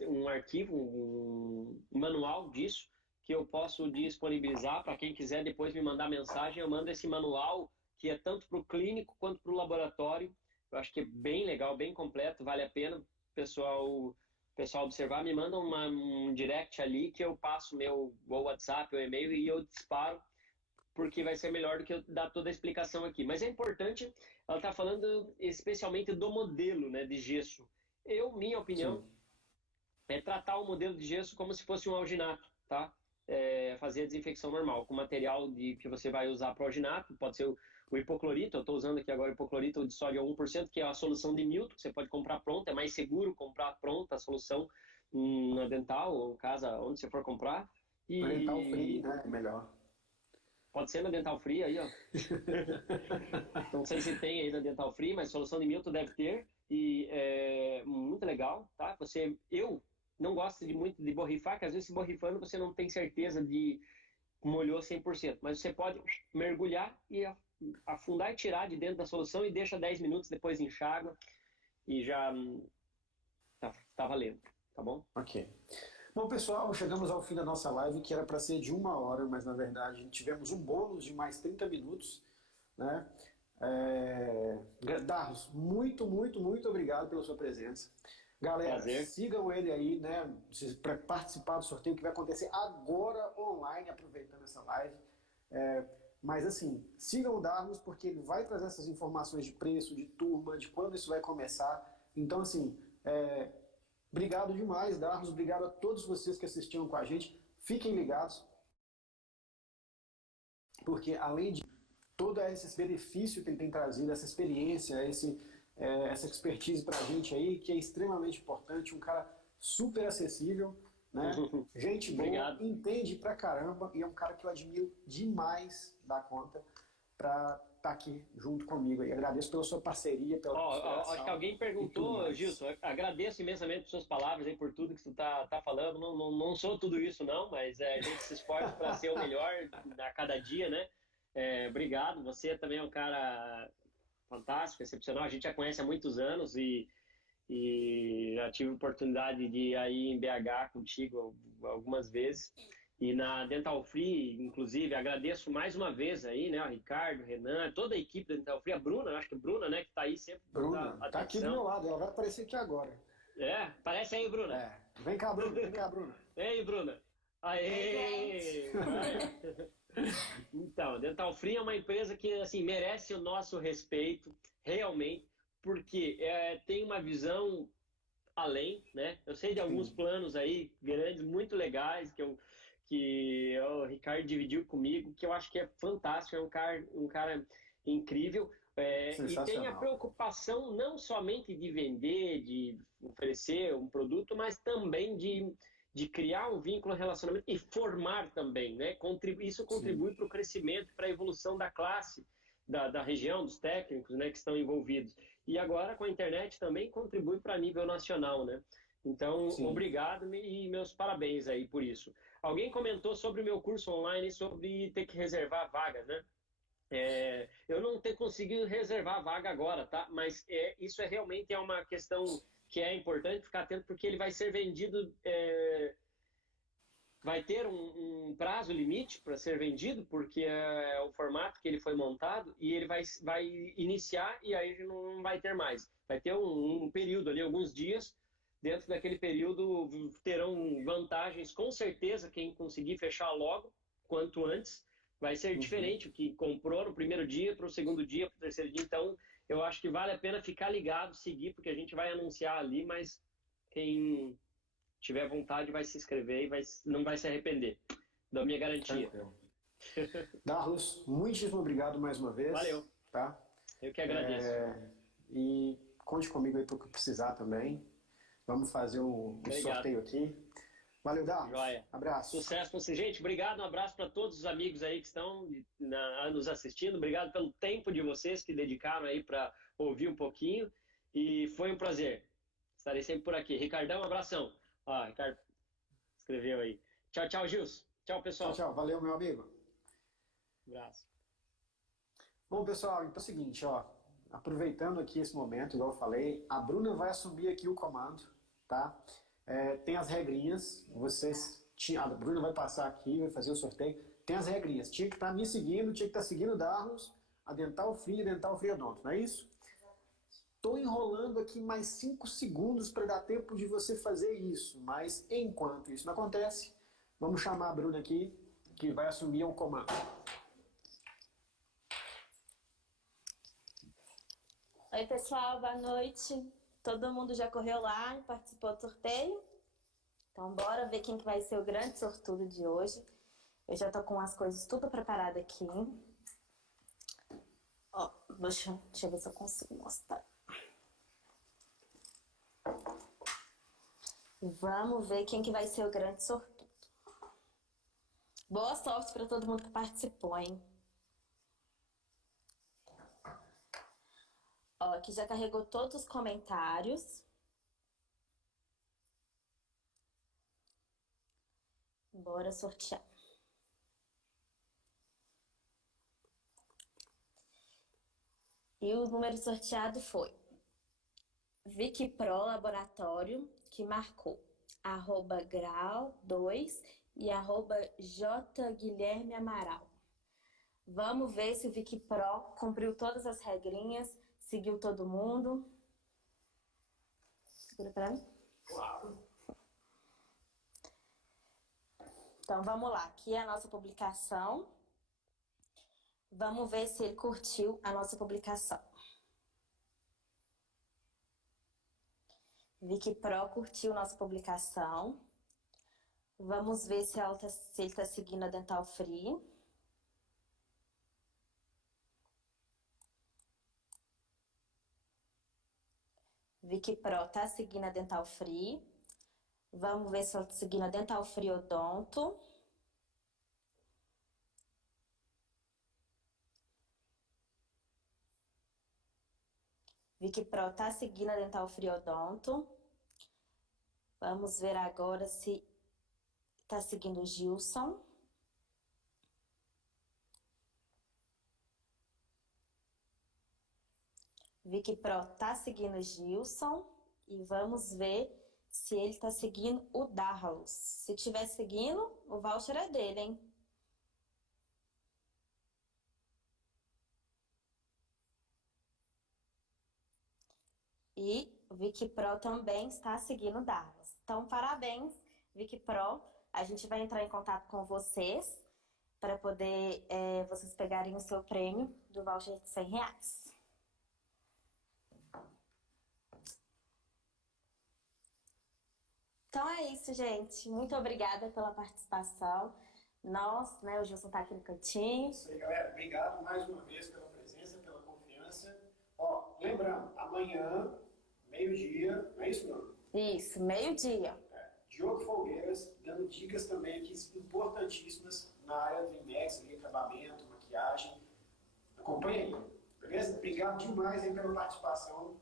um arquivo, um manual disso, que eu posso disponibilizar para quem quiser depois me mandar mensagem. Eu mando esse manual, que é tanto para o clínico quanto para o laboratório. Eu acho que é bem legal, bem completo, vale a pena o pessoal observar. Me manda um direct ali que eu passo meu WhatsApp, o e-mail e eu disparo, porque vai ser melhor do que eu dar toda a explicação aqui. Mas é importante, ela está falando especialmente do modelo, né, de gesso. Minha opinião, Sim. é tratar o modelo de gesso como se fosse um alginato, tá? Fazer a desinfecção normal, com material que você vai usar para o alginato, pode ser o hipoclorito, eu estou usando aqui agora o hipoclorito de sódio a 1%, que é a solução de Newton, que você pode comprar pronta, é mais seguro comprar pronta a solução na Dental, ou em casa, onde você for comprar. Dental free, E né? É melhor. pode ser na Dental Free aí, ó. Não sei se tem aí na Dental Free, mas solução de Milton deve ter. E é muito legal, tá? Eu não gosto muito de borrifar, porque às vezes borrifando você não tem certeza de molhou 100%. Mas você pode mergulhar e afundar e tirar de dentro da solução e deixa 10 minutos, depois enxágua e já tá valendo, tá bom? Ok. Bom, pessoal, chegamos ao fim da nossa live, que era para ser de 1 hora, mas na verdade tivemos um bônus de mais 30 minutos, né? Darros, muito, muito, muito obrigado pela sua presença. Galera, Prazer. sigam ele aí, né, para participar do sorteio que vai acontecer agora online, aproveitando essa live. Mas assim, sigam o Darros, porque ele vai trazer essas informações de preço, de turma, de quando isso vai começar. Então, assim, obrigado demais, Darros. Obrigado a todos vocês que assistiram com a gente. Fiquem ligados, porque além de todo esse benefício que ele tem trazido, essa experiência, essa expertise para a gente aí, que é extremamente importante, um cara super acessível, né? Gente boa, Obrigado. entende pra caramba e é um cara que eu admiro demais da conta para estar aqui junto comigo. E agradeço pela sua parceria, pela consideração. Acho que alguém perguntou, Gilson, agradeço imensamente por suas palavras aí, por tudo que você tá falando. Não sou tudo isso não, mas a gente se esforça para ser o melhor a cada dia, né? Obrigado, você também é um cara fantástico, excepcional. A gente já conhece há muitos anos e já tive oportunidade de ir aí em BH contigo algumas vezes. E na Dental Free, inclusive, agradeço mais uma vez aí, né, o Ricardo, o Renan, toda a equipe da Dental Free, a Bruna, acho que a Bruna, né, que tá aí sempre. Bruna, tá aqui do meu lado, ela vai aparecer aqui agora. Parece aí, Bruna. Vem cá, Bruna, vem cá, Bruna. Ei, Bruna. Aê! Então, Dental Free é uma empresa que, assim, merece o nosso respeito, realmente, porque tem uma visão além, né? Eu sei de alguns planos aí grandes, muito legais, que o Ricardo dividiu comigo, que eu acho que é fantástico, é um cara incrível. E tem a preocupação não somente de vender, de oferecer um produto, mas também de criar um vínculo, um relacionamento e formar também, né? Isso contribui para o crescimento, para a evolução da classe, da região, dos técnicos, né, que estão envolvidos. E agora com a internet também contribui para nível nacional, né? Então, obrigado e meus parabéns aí por isso. Alguém comentou sobre o meu curso online, sobre ter que reservar vaga, né? Eu não ter conseguido reservar a vaga agora, tá? Mas isso realmente é uma questão que é importante ficar atento, porque ele vai ser vendido, vai ter um prazo limite para ser vendido, porque é o formato que ele foi montado, e ele vai iniciar e aí não vai ter mais. Vai ter um período ali, alguns dias. Dentro daquele período terão vantagens, com certeza, quem conseguir fechar logo, quanto antes, vai ser diferente o que comprou no primeiro dia para o segundo dia, para o terceiro dia. Então, eu acho que vale a pena ficar ligado, seguir, porque a gente vai anunciar ali, mas quem tiver vontade vai se inscrever e não vai se arrepender. Da minha garantia. Darros, muitíssimo obrigado mais uma vez. Valeu. Tá? Eu que agradeço. E conte comigo aí para o que precisar também. Vamos fazer um sorteio aqui. Valeu, Darros. Joia. Abraço. Sucesso para você, gente. Obrigado, um abraço para todos os amigos aí que estão nos assistindo. Obrigado pelo tempo de vocês que dedicaram aí para ouvir um pouquinho. E foi um prazer. Estarei sempre por aqui. Ricardão, abração. Ó, Ricardo escreveu aí. Tchau, tchau, Gilson. Tchau, pessoal. Tchau, tchau. Valeu, meu amigo. Abraço. Bom, pessoal, então é o seguinte, ó. Aproveitando aqui esse momento, igual eu falei, a Bruna vai assumir aqui o comando, tá? Tem as regrinhas, a Bruna vai passar aqui, vai fazer o sorteio. Tem as regrinhas, tinha que estar me seguindo, tinha que estar seguindo o Darlos, a Dental Free e a Dental Free Odonto, não é isso? Estou enrolando aqui mais 5 segundos para dar tempo de você fazer isso, mas enquanto isso não acontece, vamos chamar a Bruna aqui, que vai assumir o comando. Oi, pessoal, boa noite. Todo mundo já correu lá e participou do sorteio? Então, bora ver quem que vai ser o grande sortudo de hoje. Eu já tô com as coisas tudo preparado aqui. Ó, deixa eu ver se eu consigo mostrar. Vamos ver quem que vai ser o grande sortudo. Boa sorte para todo mundo que participou, hein? Ó, aqui já carregou todos os comentários. Bora sortear. E o número sorteado foi Vicky Pro Laboratório, que marcou @grau2 e @jguilherme Amaral. Vamos ver se o Vicky Pro cumpriu todas as regrinhas, seguiu todo mundo. Segura pra mim. Claro. Então, vamos lá. Aqui é a nossa publicação. Vamos ver se ele curtiu a nossa publicação. Vicky Pro curtiu nossa publicação. Vamos ver se ele está seguindo a Dental Free. Vicky Pro está seguindo a Dental Free. Vamos ver se ela está seguindo a Dental Free Odonto. Vicky Pro está seguindo a Dental Free Odonto. Vamos ver agora se está seguindo o Gilson. Vicky Pro está seguindo o Gilson. E vamos ver se ele está seguindo o Darlos. Se estiver seguindo, o voucher é dele, hein? E o Vicky Pro também está seguindo o Darlos. Então, parabéns, Vicky Pro. A gente vai entrar em contato com vocês para poder vocês pegarem o seu prêmio do voucher de R$100. Então é isso, gente. Muito obrigada pela participação. Nós, né, o Gilson tá aqui no cantinho. Isso aí, galera. Obrigado mais uma vez pela presença, pela confiança. Ó, lembrando, amanhã, meio-dia, não é isso, Bruno? Isso, meio-dia. Diogo Folgueiras dando dicas também aqui importantíssimas na área do IMEX, acabamento, maquiagem. Acompanha aí, beleza? Obrigado demais aí pela participação.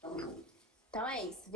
Tamo junto. Então é isso.